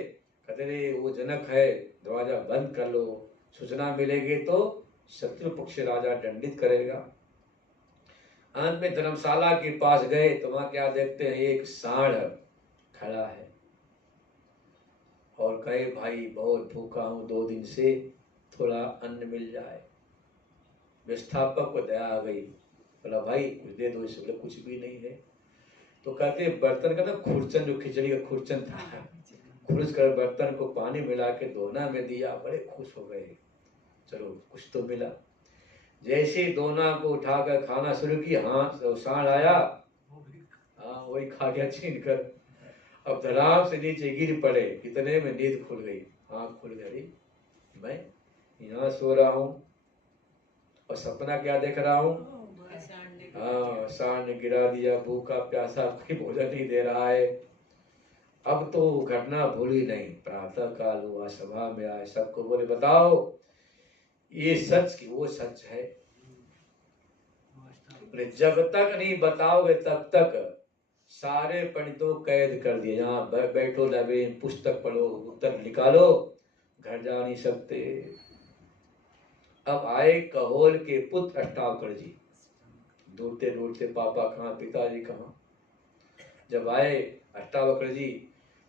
कहते रे वो जनक है, दरवाजा बंद कर लो, सूचना मिलेगी तो शत्रु पक्ष राजा दंडित करेगा। अंत में धर्मशाला के पास गए तो वहां क्या देखते हैं, एक सांड खड़ा है और कहे भाई बहुत भूखा हूं 2 दिन से, थोड़ा अन्न मिल जाए। व्यवस्थापक को दया आ गई, बोला भाई कुछ दे दो इसे। बोले कुछ भी नहीं है। तो कहते बर्तन का ना खुरचन, जो खिचड़ी का खुरचन था, खुरच कर बर्तन को पानी मिला के दोना में दिया, बड़े खुश हो गए, चलो कुछ तो मिला। जैसे दोना को उठाकर खाना शुरू किया, हाँ तो सांड आया, हाँ वही खा गया छीन कर। अब धड़ाम से नीचे गिर पड़े, इतने में नींद खुल गई, आँख खुल गई, मैं यहाँ सो रहा हूँ और सपना क्या देख रहा हूँ? हाँ, सांड ने गिरा दिया, भूखा प्यासा, कोई भोजन नहीं दे रहा है। अब तो घटना भूली नहीं। प्रातः काल हुआ, सभा में आए, सबको बोले बताओ ये सच की वो सच है। जब तक नहीं बताओगे तब तक सारे पंडितों कैद कर दिए, यहाँ बैठो लाइब्रेरी, पुस्तक पढ़ो, उत्तर निकालो, घर जा नहीं सकते। अब आए कहोल के पुत्र अष्टावक्र जी, ढूंढते ढूंढते पापा कहाँ, पिताजी कहाँ। जब आए अष्टावक्र जी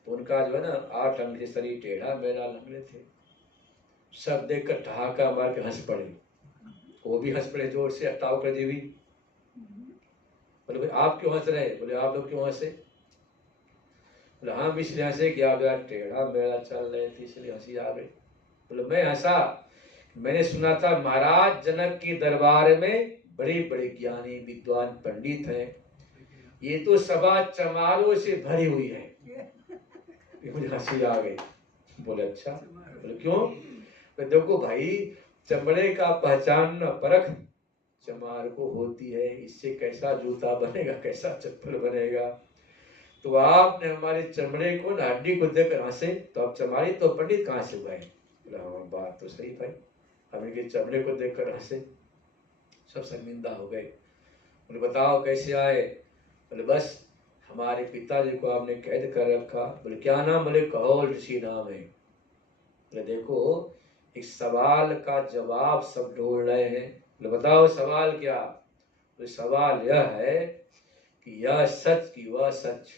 तो उनका जो है ना 8 अंग से शरीर टेढ़ा मेढ़ा लग रहे थे। सब देखकर ठहाका मार के हंस पड़े, वो भी हंस पड़े जोर से, अष्टावक्र जी भी। बोले भाई आप क्यों हंस रहे? बोले आप लोग क्यों हंसे? बोले हम इसलिए हंसे कि आप यार टेढ़ा मेढ़ा चल रहे थे इसलिए हंसी आ गई। बोले मैं हंसा, मैंने सुना था महाराज जनक के दरबार में बड़े बड़े ज्ञानी विद्वान पंडित हैं, ये तो सभा चमारों से भरी हुई है। मुझे हंसी आ गई। बोले अच्छा? बोले क्यों? देखो भाई, चमड़े का पहचान न परख चमार को होती है, इससे कैसा जूता बनेगा, कैसा चप्पल बनेगा। तो आपने हमारे चमड़े को ना हड्डी को देखकर हंसे, तो अब चमारी तो पंडित कहाँ से हुए? बोला हाँ बात तो सही भाई, हम इनके चमड़े को देखकर हंसे, सब शर्मिंदा हो गए। बोले बताओ कैसे आए? बोले बस हमारे पिताजी को आपने कैद कर रखा। बोले क्या नाम? बोले कहोल ऋषि नाम है। बोले देखो एक सवाल का जवाब सब ढूंढ रहे हैं। बोले बताओ सवाल क्या? बोले सवाल यह है कि यह सच कि वह सच।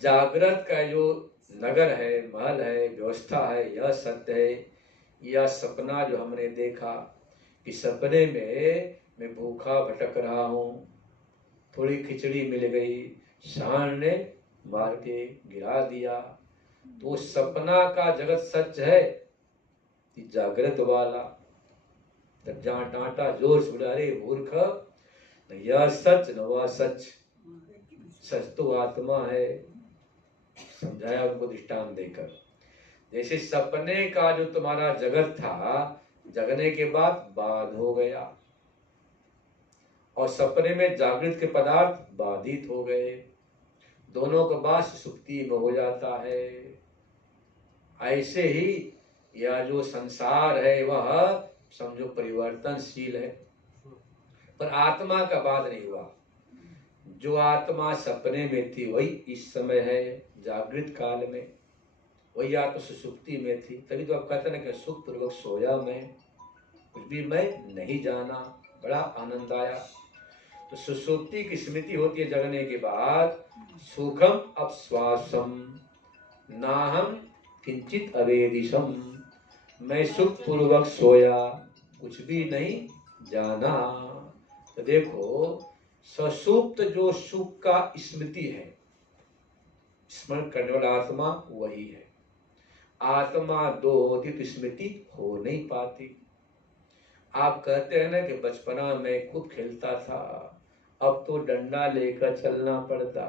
जागृत का जो नगर है, महल है, व्यवस्था है, यह सत्य है या सपना जो हमने देखा कि सपने में मैं भूखा भटक रहा हूँ, थोड़ी खिचड़ी मिल गई, सांड ने मार के गिरा दिया, तो सपना का जगत सच है कि जागृत वाला? तब जहाँ डांटा जोर से बोला अरे मूर्ख, न यह सच न वह सच, सच तो आत्मा है। समझाया उनको दृष्टांत देकर। जैसे सपने का जो तुम्हारा जगत था, जगने के बाद बाध हो गया, और सपने में जागृत के पदार्थ बाधित हो गए, दोनों का बास सुप्ति में हो जाता है। ऐसे ही यह जो संसार है वह समझो परिवर्तनशील है, पर आत्मा का बाध नहीं हुआ। जो आत्मा सपने में थी वही इस समय है जागृत काल में, वही आत्मा सुसुप्ति में थी। तभी तो आप कहते ना कि सुख पूर्वक सोया मैं, कुछ भी मैं नहीं जाना, बड़ा आनंद आया। तो सुसुप्ति की स्मृति होती है जगने के बाद। सुखम अपश्वासम नाहम किंचित अवेदिशम, मैं सुख पूर्वक सोया, कुछ भी नहीं जाना। तो देखो ससुप्त जो सुख का स्मृति है, स्मरण करने वाला आत्मा वही है। आत्मा दो होती तो स्मृति हो नहीं पाती। आप कहते हैं ना कि बचपना में खूब खेलता था, अब तो डंडा लेकर चलना पड़ता।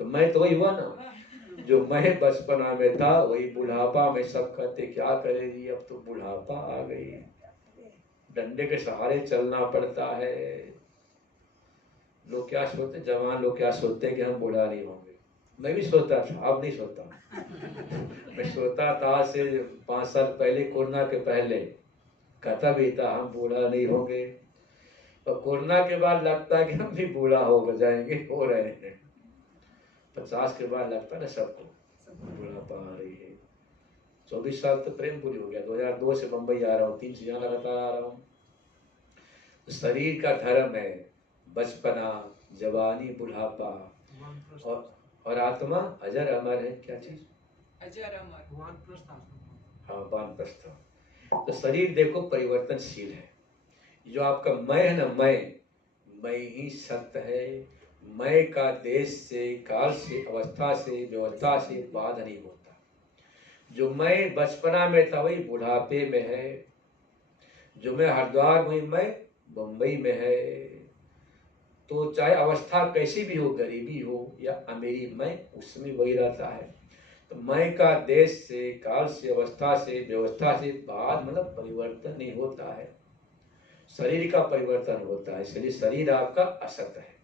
तो मैं तो वही हुआ ना, जो मैं बचपना में था वही बुढ़ापा में। सब कहते क्या करेगी, अब तो बुढ़ापा आ गई, डंडे के सहारे चलना पड़ता है। लोग क्या सोचते, जवान लोग क्या सोचते कि हम बूढ़ा नहीं होंगे। मैं भी सोता था, अब नहीं सोता। मैं सोता था से 5 साल पहले, कोरोना के पहले कहता भी था हम बूढ़ा नहीं होंगे, और कोरोना के बाद लगता है कि हम भी बूढ़ा हो जाएंगे, हो रहे हैं। 50 के बाद लगता ना सबको बुढ़ापा आ रही है। 24 साल तो प्रेम पूरी हो गया, 2002 से मुंबई आ रहा हूँ, 3 से यहाँ लगातार आ रहा हूँ। तो शरीर का धर्म है बचपना, जवानी, बुढ़ापा, और आत्मा अजर अमर है। क्या चीज? अजर अमर, हाँ वानप्रस्थ। तो शरीर देखो परिवर्तनशील है। जो आपका मैं है ना, मैं ही सत्य है। मैं का देश से, काल से, अवस्था से, व्यवस्था से बाध नहीं होता। जो मैं बचपना में था वही बुढ़ापे में है, जो मैं हरिद्वार वही मैं मुंबई में है। तो चाहे अवस्था कैसी भी हो, गरीबी हो या अमीरी, मैं उसमें वही रहता है। तो मैं का देश से, काल से, अवस्था से, व्यवस्था से बाध मतलब परिवर्तन नहीं होता है, शरीर का परिवर्तन होता है। इसलिए शरीर आपका असत है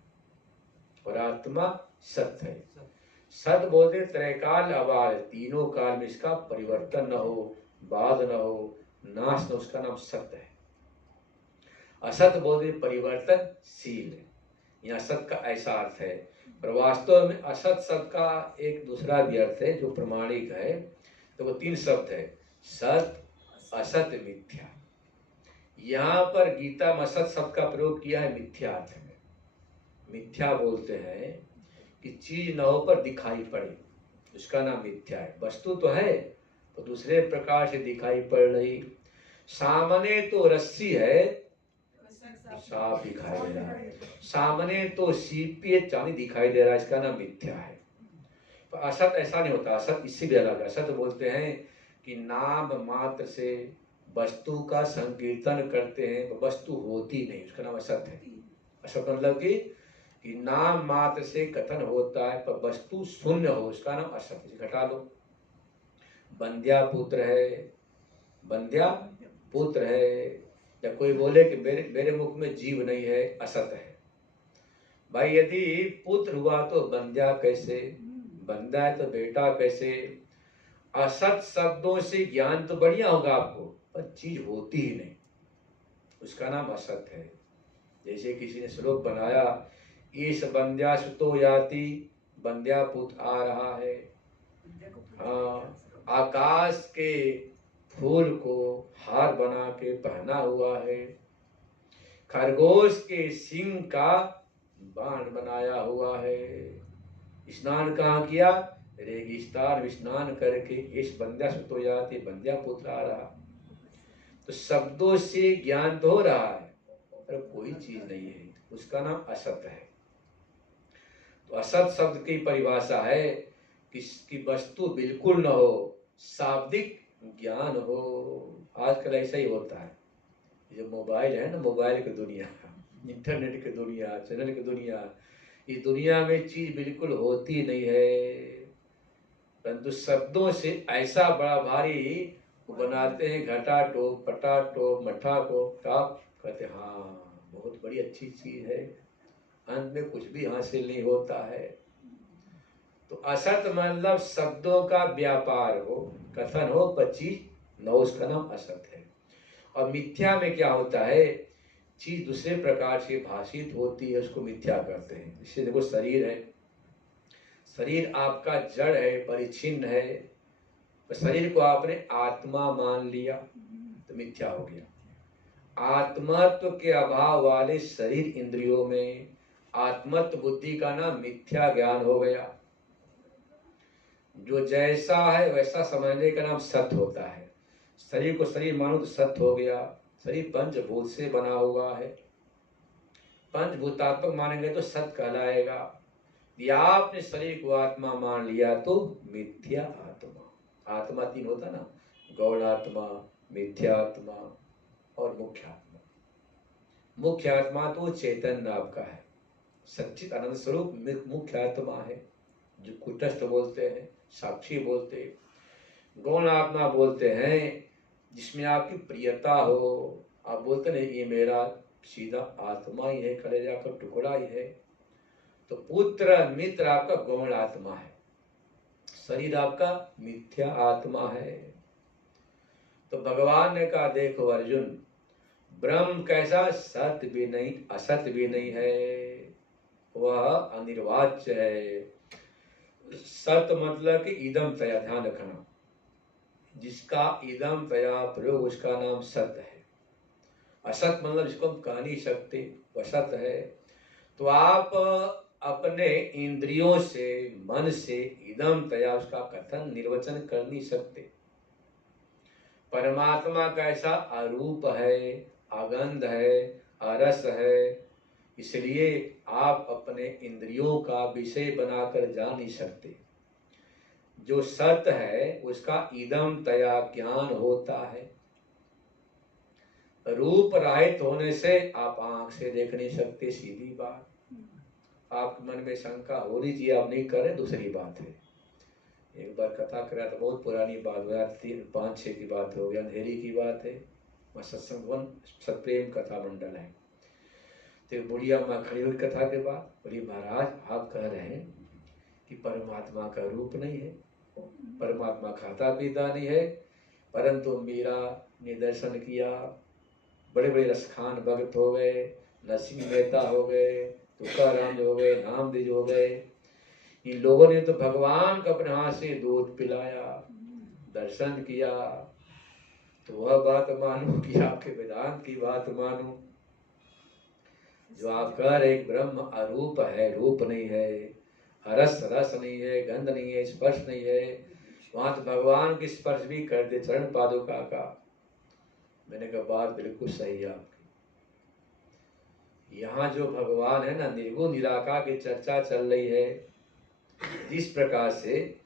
और आत्मा सत्य है। सत बोलते त्रैकाल अबाध, तीनों काल में इसका परिवर्तन न हो, बाध न हो, नाश न, उसका नाम सत्य है। असत बोलते परिवर्तनशील, यहाँ सत का ऐसा अर्थ है। पर वास्तव में असत शब्द का एक दूसरा भी अर्थ है जो प्रमाणिक है। तो वो 3 शब्द है, सत, असत, मिथ्या। यहाँ पर गीता में असत शब्द का प्रयोग किया है मिथ्या अर्थ में। मिथ्या बोलते हैं कि चीज न हो पर दिखाई पड़े, उसका नाम मिथ्या है। वस्तु तो है तो दूसरे प्रकार से दिखाई पड़ रही। सामने तो रस्सी है, साफ दिखाई दे रहा है। सामने तो सीपी चांदी दिखाई दे रहा है, इसका नाम मिथ्या है। तो असत ऐसा नहीं होता, असत इससे भी अलग है। असत बोलते हैं कि नाम मात्र से वस्तु का संकीर्तन करते हैं, तो वस्तु होती नहीं, उसका नाम असत है। असत मतलब कि नाम मात्र से कथन होता है पर वस्तु शून्य हो, उसका नाम असत है। घटा लो, बंध्या पुत्र है, बंध्या पुत्र है, या कोई बोले कि मेरे मुख में जीव नहीं है, असत है। भाई यदि पुत्र हुआ तो बंध्या कैसे, बंधा है तो बेटा कैसे। असत शब्दों से ज्ञान तो बढ़िया होगा आपको, पर चीज होती ही नहीं, उसका नाम असत है। जैसे किसी ने श्लोक बनाया, ईश बंध्या सुतो याति, बंध्या पुत्र आ रहा है। हाँ, आकाश के फूल को हार बना के पहना हुआ है, खरगोश के सिंह का बाण बनाया हुआ है। स्नान कहाँ किया, रेगिस्तान में स्नान करके इस बंध्या सुतो याति, बंध्या पुत्र आ रहा। तो शब्दों से ज्ञान तो हो रहा है पर कोई चीज नहीं है, उसका नाम असत है। तो असत शब्द की परिभाषा है कि इसकी वस्तु बिल्कुल न हो, शाब्दिक ज्ञान हो। आजकल ऐसा ही होता है, जो मोबाइल है ना, मोबाइल की दुनिया, इंटरनेट की दुनिया, चैनल की दुनिया, इस दुनिया में चीज बिल्कुल होती नहीं है, परंतु शब्दों से ऐसा बड़ा भारी बनाते हैं, घटा टोप पटा टोप मठा टोप टाप, कहते हाँ बहुत बड़ी अच्छी चीज है, अंत में कुछ भी हासिल नहीं होता है। तो असत मतलब शब्दों का व्यापार हो, कथन हो, पर चीज न हो, उसका नाम असत है। और मिथ्या में क्या होता है, चीज दूसरे प्रकार से भाषित होती है, उसको मिथ्या करते हैं। इससे देखो शरीर है, शरीर आपका जड़ है, परिच्छिन्न है, तो शरीर को आपने आत्मा मान लिया तो मिथ्या हो गया। आत्मत्व के अभाव वाले शरीर इंद्रियों में आत्मत्व बुद्धि का नाम मिथ्या ज्ञान हो गया। जो जैसा है वैसा समझने का नाम सत्य होता है। शरीर को शरीर मानो तो सत्य हो गया। शरीर पंचभूत से बना हुआ है, पंचभूतात्मक मानेंगे तो सत्य कहलाएगा। या आपने शरीर को आत्मा मान लिया तो मिथ्या आत्मा। आत्मा तीन होता ना, गौण आत्मा, मिथ्या आत्मा और मुख्य आत्मा। मुख्य आत्मा तो चैतन्य आपका है, सच्चित आनंद स्वरूप मुख्य आत्मा है, जो कुटस्थ बोलते हैं, साक्षी बोलते हैं। गौण आत्मा बोलते हैं जिसमें आपकी प्रियता हो, आप बोलते नहीं ये मेरा सीधा आत्मा ही है, कलेजा का टुकड़ा ही है। तो पुत्र मित्र आपका गौण आत्मा है, शरीर आपका मिथ्या आत्मा है। तो भगवान ने कहा देखो अर्जुन, ब्रह्म कैसा, सत्य भी नहीं असत्य भी नहीं है, वह अनिर्वाच्य है। सत्य मतलब कि इदम तया, ध्यान रखना, जिसका इदम तया प्रयोग उसका नाम सत्य है। असत मतलब जिसको हम कह नहीं सकते वह सत्य है। तो आप अपने इंद्रियों से, मन से इदम तया उसका कथन निर्वचन कर नहीं सकते। परमात्मा कैसा, अरूप है, अगंध है, अरस है, इसलिए आप अपने इंद्रियों का विषय बनाकर जान नहीं सकते। जो सत्य है उसका इदम तया ज्ञान होता है। रूप रहित होने से आप आंख से देख नहीं सकते, सीधी बात। आपके मन में शंका हो लीजिए, आप नहीं करें, दूसरी बात है। एक बार कथा करा तो बहुत पुरानी बात, 2005-6 की बात हो गई, अंधेरी की बात है। वहाँ सत्संग वन सतप्रेम कथा मंडल है। तो बुढ़िया माँ खड़ी हुई कथा के बाद, बोली महाराज आप कह रहे हैं कि परमात्मा का रूप नहीं है, परमात्मा खाता पीता नहीं है, परंतु मीरा ने दर्शन किया, बड़े बड़े रसखान भगत हो गए, नरसिंह मेहता हो गए, तुकाराम हो गए, नामदेव हो गए, इन लोगों ने तो भगवान को अपने हाथ से दूध पिलाया, दर्शन किया। तो वह बात मानो कि आपके वेदांत की बात मानो। जो आप कह रहे ब्रह्म अरूप है, रूप नहीं है, रस रस नहीं है, गंध नहीं है, स्पर्श नहीं है, वहां तो भगवान की स्पर्श भी कर दे चरण पादुका का। मैंने कहा बात बिल्कुल सही है आपकी। यहाँ जो भगवान है ना, निर्गुण निराकार की चर्चा चल रही है। जिस प्रकार से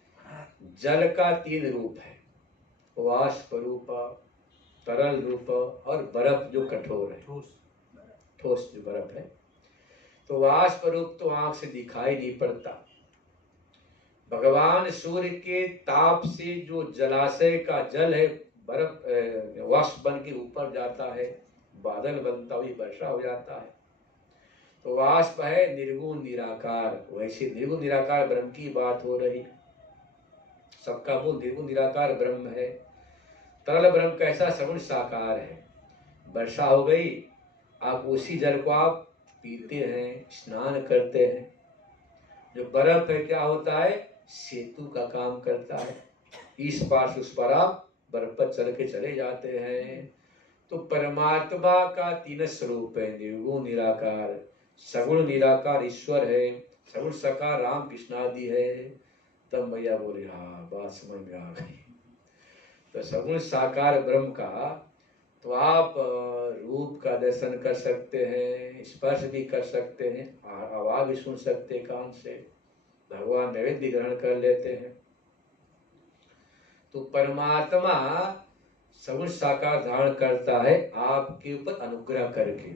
जल का 3 रूप है, वाष्प रूप, तरल रूप और बर्फ जो कठोर है, ठोस जो बर्फ है। तो वाष्प रूप तो आंख से दिखाई नहीं पड़ता। भगवान सूर्य के ताप से जो जलाशय का जल है, बर्फ वाष्प बन के ऊपर जाता है, बादल बनता हुई वर्षा हो जाता है। तो वाष्प है निर्गुण निराकार, वैसे निर्गुण निराकार ब्रह्म की बात हो रही। सबका मूल निर्गुण निराकार ब्रह्म है। तरल ब्रह्म कैसा? सगुण साकार है। वर्षा हो गई, आप उसी जल को आप पीते हैं, स्नान करते हैं। जो बर्फ है क्या होता है? सेतु का काम करता है। इस पार से उस पार आप बर्फ पर चल के चले जाते हैं। तो परमात्मा का तीन स्वरूप है, निर्गुण निराकार, सगुण निराकार ईश्वर है, सगुण साकार राम कृष्ण आदि है। तब भैया बोले हाँ बात समझ में आ गई। तो सगुण साकार ब्रह्म का तो आप रूप का दर्शन कर सकते हैं, स्पर्श भी कर सकते हैं, आवाज भी सुन सकते हैं कान से, भगवान नैवेद्य ग्रहण कर लेते हैं। तो परमात्मा सगुण साकार धारण करता है आपके ऊपर अनुग्रह करके।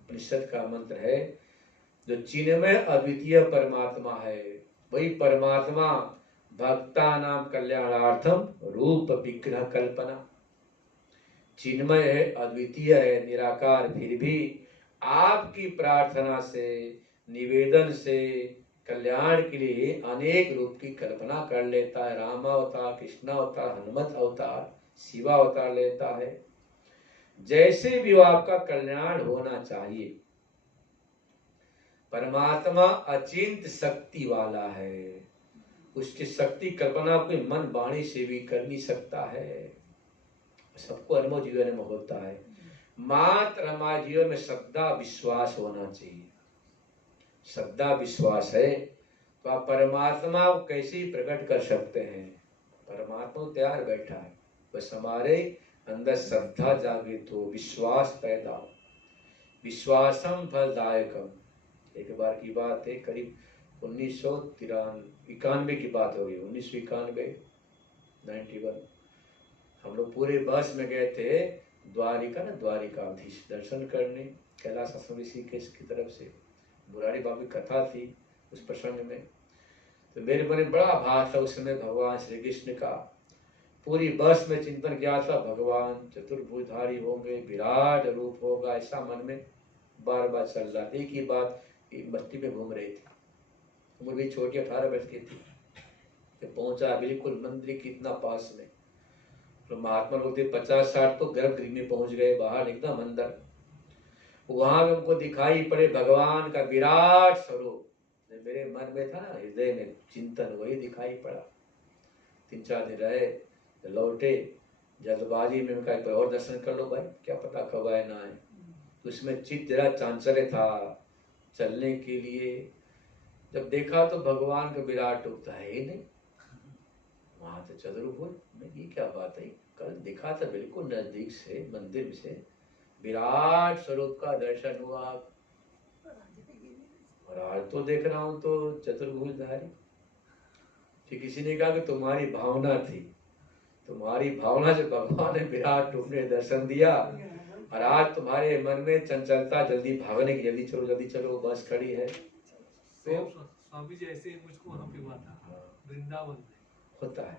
उपनिषद का मंत्र है, जो चिन्मय अद्वितीय परमात्मा है वही परमात्मा भक्ता नाम कल्याणार्थम रूप विग्रह कल्पना। चिन्मय है, अद्वितीय है, निराकार, फिर भी आपकी प्रार्थना से, निवेदन से कल्याण के लिए अनेक रूप की कल्पना कर लेता है। राम अवतार, कृष्ण अवतार, हनुमत अवतार, शिवा अवतार लेता है। जैसे भी वो आपका कल्याण होना चाहिए। परमात्मा अचिंत शक्ति वाला है, उसकी शक्ति कल्पना कोई मन वाणी से भी कर नहीं सकता है। सबको अनुभव जीवन में होता है। मात्र हमारे जीवन में श्रद्धा विश्वास होना चाहिए। श्रद्धा विश्वास है तो आप परमात्मा को कैसे प्रकट कर सकते हैं? परमात्मा तैयार बैठा है, बस हमारे अंदर श्रद्धा जागृत हो, विश्वास पैदा हो। विश्वासम फलदायकम। एक बार की बात है, करीब 1991 की बात होगी, 1991 91। हम लोग पूरे बस में गए थे द्वारिका ना, द्वारिकाधीश दर्शन करने, कैलाश आश्रम ऋषिकेश की तरफ से। मुरारी बाबू की कथा थी उस प्रसंग में। तो मेरे मन में बड़ा भाव था उस समय भगवान श्री कृष्ण का। पूरी बस में चिंतन किया था, भगवान चतुर्भुजधारी होंगे, विराट रूप होगा, ऐसा मन में बार बार चल रहा। एक ही बात मस्ती में घूम रही थी। उम्र भी छोटी, 18 वर्ष की थी। पहुंचा बिल्कुल मंदिर के इतना पास में, तो महात्मा लोग थे 50-60, तो गर्भगृह में पहुंच गए, बाहर एकदम अंदर। वहां में हमको दिखाई पड़े भगवान का विराट स्वरूप। मेरे मन में था ना, हृदय में चिंतन, वही दिखाई पड़ा। 3-4 दिन रहे, लौटे। जल्दबाजी में कहा और दर्शन कर लो भाई, क्या पता कब आए ना आए। तो उसमें चित्त जरा चांचल्य था चलने के लिए। जब देखा तो भगवान का विराट रूप था ही नहीं। वहां तो चतुर्भुज में, ये क्या बात है? कल दिखा था बिल्कुल नजदीक से, मंदिर से विराट स्वरूप का दर्शन हुआ, और आज तो देख रहा हूं तो चतुर्भुजधारी। फिर किसी ने कहा कि तुम्हारी भावना थी, तुम्हारी भावना से भगवान ने विराट रूप में दर्शन दिया, और आज तुम्हारे मन में चंचलता, जल्दी भागने की, जल्दी चलो बस खड़ी है। तो स्वामी जी ऐसे मुझको वहाँ पे हुआ था, वृंदावन में होता है।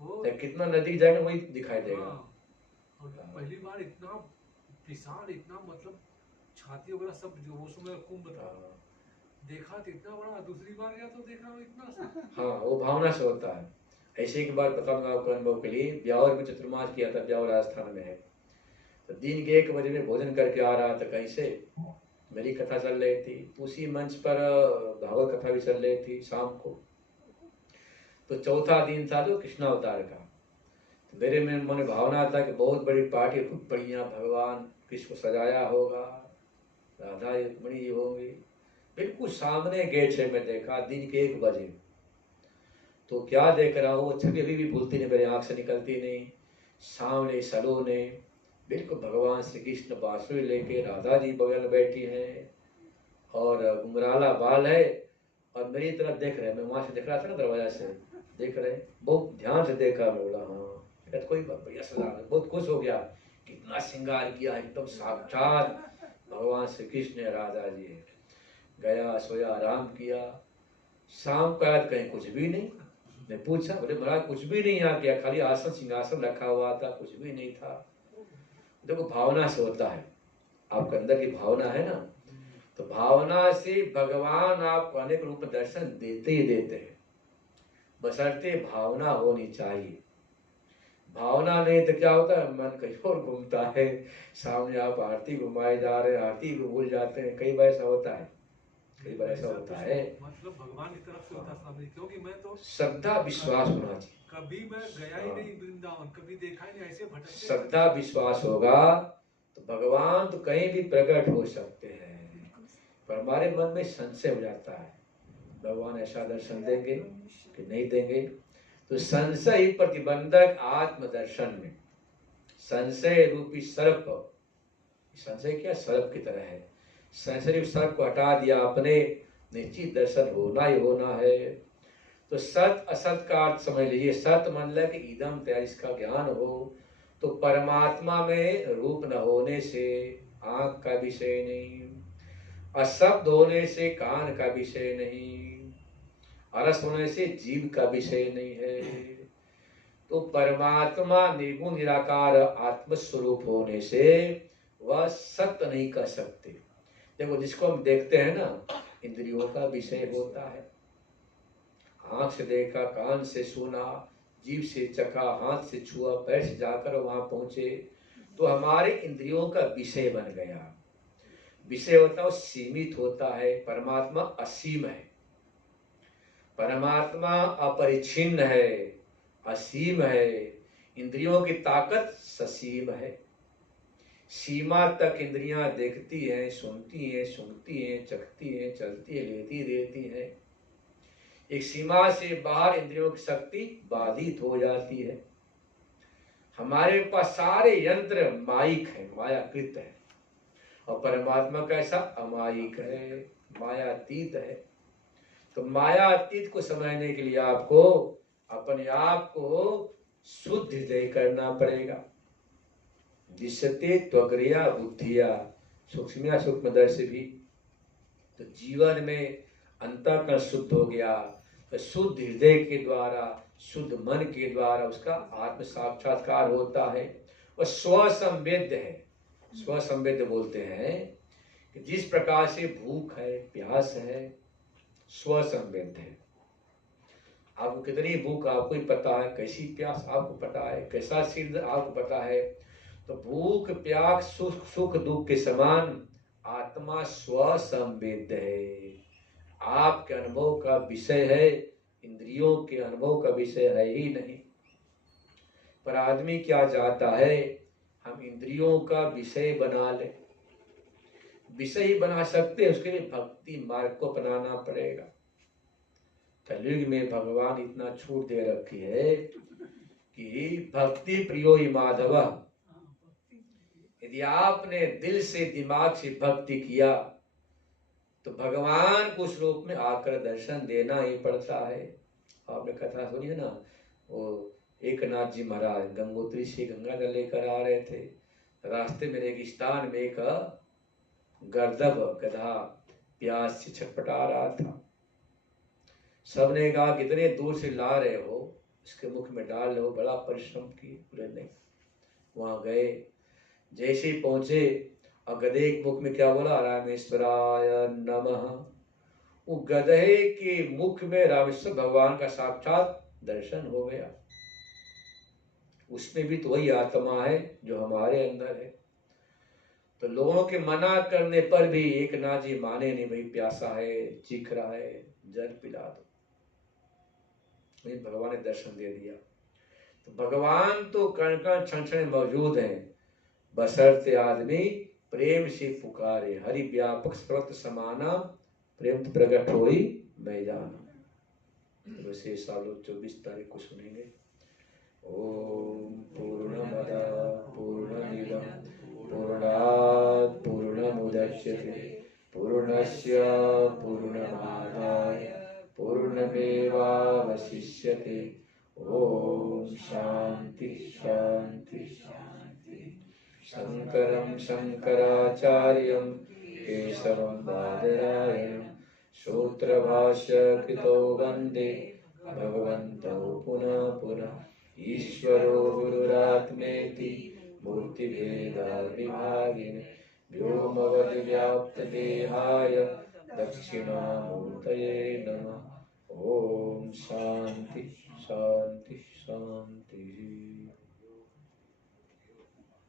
तो कितना नजदीक जाएगा वही दिखाई देगा। और पहली बार इतना विशाल, इतना मतलब छाती वगैरह सब, जो वो समय कुंभ था, देखा तो इतना बड़ा। दूसरी बार गया तो देखा इतना सा। हाँ, वो भावना से होता है। ऐसे एक बार बताऊंगा आपको अनुभव के लिए। ब्यावर में चतुर्मास किया था, ब्यावर राजस्थान में है। तो दिन के 1 बजे में भोजन करके आ रहा था कहीं से, मेरी कथा चल रही थी, तो उसी मंच पर भागवत कथा भी चल रही थी शाम को। तो चौथा दिन था जो कृष्ण अवतार का। तो मेरे में मन भावना था कि बहुत बड़ी पार्टी, खूब बढ़िया भगवान कृष्ण को सजाया होगा, राधा रुक्मिणी होंगी। बिल्कुल सामने गेट से मैं देखा, दिन के 1 बजे। तो क्या देख रहा हूँ, वो छवि अभी भी भूलती नहीं, मेरे आँख से निकलती नहीं। सामने सलोने बिल्कुल भगवान श्री कृष्ण बांसुरी लेके, राधा जी बगल में बैठी हैं, और घुंघराला बाल है, और मेरी तरफ देख रहे हैं। मैं वहां से देख रहा था ना, दरवाजा से देख रहे, बहुत ध्यान से देखा। मैं बोला हाँ कोई बढ़िया सजा, बहुत खुश हो गया। कितना श्रृंगार किया, एकदम साक्षात भगवान श्री कृष्ण राधा जी है। गया, सोया, आराम किया। शाम को आया कहीं कुछ भी नहीं। मैं पूछा, बोले महाराज कुछ भी नहीं यहाँ किया, खाली आसन सिंहासन रखा हुआ था, कुछ भी नहीं था। देखो भावना से होता है, आपके अंदर की भावना है ना, तो भावना से भगवान आपको अनेक रूप दर्शन देते ही देते हैं, बशर्ते भावना होनी चाहिए। भावना नहीं तो क्या होता है, मन कहीं और घूमता है, सामने आप आरती घुमाए जा रहे हैं, आरती को भूल जाते हैं। कई बार ऐसा होता है, कई बार ऐसा होता है। मतलब भगवान की तरफ से होता स्वामी, क्योंकि मैं तो श्रद्धा विश्वास होना चाहिए। कभी मैं गया ही नहीं वृंदावन, कभी देखा ही नहीं, ऐसे भटकते। श्रद्धा विश्वास होगा तो भगवान तो कहीं भी प्रकट हो सकते हैं, पर हमारे मन में संशय हो जाता है, भगवान ऐसा दर्शन देंगे कि नहीं देंगे। तो संशय ही प्रतिबंधक आत्मदर्शन में। संशय रूपी सर्प, संशय क्या सर्प की तरह है, संशय रूपी सर्प को हटा दिया आपने, निश्चित दर्शन होना ही होना है। तो सत असत का अर्थ समझ लीजिए। सत मतलब कि इदम तैयार, इसका ज्ञान हो तो परमात्मा में रूप न होने से आंख का विषय नहीं, अशब्द होने से कान का विषय नहीं, अरस होने से जीव का विषय नहीं है। तो परमात्मा निर्गुण निराकार आत्मस्वरूप होने से वह सत्य नहीं कर सकते। देखो, जिसको हम देखते हैं ना, इंद्रियों का विषय होता है। आंख से देखा, कान से सुना, जीभ से चखा, हाथ से छुआ, पैर से जाकर वहां पहुंचे, तो हमारे इंद्रियों का विषय बन गया। विषय होता है सीमित होता है, परमात्मा असीम है। परमात्मा अपरिच्छिन्न है, असीम है। इंद्रियों की ताकत ससीम है। सीमा तक इंद्रियां देखती हैं, सुनती हैं, सूंघती हैं, चखती हैं, चलती है, लेती रहती हैं। एक सीमा से बाहर इंद्रियों की शक्ति बाधित हो जाती है। हमारे पास सारे यंत्र माइक है, मायाकृत है, और परमात्मा कैसा अमायिक है, मायातीत है। तो मायातीत को समझने के लिए आपको अपने आप को शुद्ध हृदय करना पड़ेगा, जिससे त्वग्रिया बुद्धिया सूक्ष्म सूक्ष्मदर्शी भी। तो जीवन में अंतःकरण शुद्ध हो गया, तो शुद्ध हृदय के द्वारा, शुद्ध मन के द्वारा उसका आत्म साक्षात्कार होता है। और स्वसंवेद्य है। स्वसंवेद्य बोलते हैं कि जिस प्रकार से भूख है, प्यास है, स्वसंवेद्य है। आपको कितनी भूख आपको ही पता है, कैसी प्यास आपको पता है, कैसा सिर आपको पता है। तो भूख प्यास सुख दुख के समान आत्मा स्वसंवेद्य है, आपके अनुभव का विषय है, इंद्रियों के अनुभव का विषय है ही नहीं। पर आदमी क्या चाहता है, हम इंद्रियों का विषय बना ले। विषय ही बना सकते हैं, उसके लिए भक्ति मार्ग को अपनाना पड़ेगा। कलयुग में भगवान इतना छूट दे रखी है कि भक्ति प्रियो ही माधव। यदि आपने दिल से दिमाग से भक्ति किया तो भगवान को उस रूप में आकर दर्शन देना ही पड़ता है। आपने कथा सुनी है ना, वो एक नाथ जी महाराज गंगोत्री से गंगा जल लेकर आ रहे थे। रास्ते में रेगिस्तान में एक गर्दभ गधा प्यास से छटपटा रहा था। सबने कहा कितने दूर से ला रहे हो, इसके मुख में डाल लो, बड़ा परिश्रम किए। बोले नहीं। वहां गए, जैसे ही पहुंचे और गधे के मुख में क्या बोला, रामेश्वराय नमः। वो गधे के मुख में रामेश्वर भगवान का साक्षात दर्शन हो गया। उसमें भी तो वही आत्मा है जो हमारे अंदर है। तो लोगों के मना करने पर भी एक नाजी माने नहीं, भाई प्यासा है, चीख रहा है, जल पिला दो। भगवान ने दर्शन दे दिया। तो भगवान तो कण कण क्षण क्षण मौजूद हैं, बशर्ते आदमी प्रेम से पुकारे। हरि व्यापक सर्वत्र समाना, प्रेम प्रकट होई मैं जाना। वैसे सालों 24 तारीख को सुनेंगे। ओम पूर्णमदा पूर्णमिदं पूर्णात् पूर्णमुदच्यते पूर्णस्य पूर्णमादाय पूर्णमेवावशिष्यते। ओम शांति शांति शांति। शंकरं शंकराचार्यं केशवं बादरायणं सूत्रभाष्य कृतो वन्दे भगवन्तौ पुनः पुनः। ईश्वरो गुरुरात्मेति मूर्तिभेदा विभागिने व्योमवद्व्याप्तदेहाय दक्षिणामूर्तये नमः। ओम शांति शांति शांति।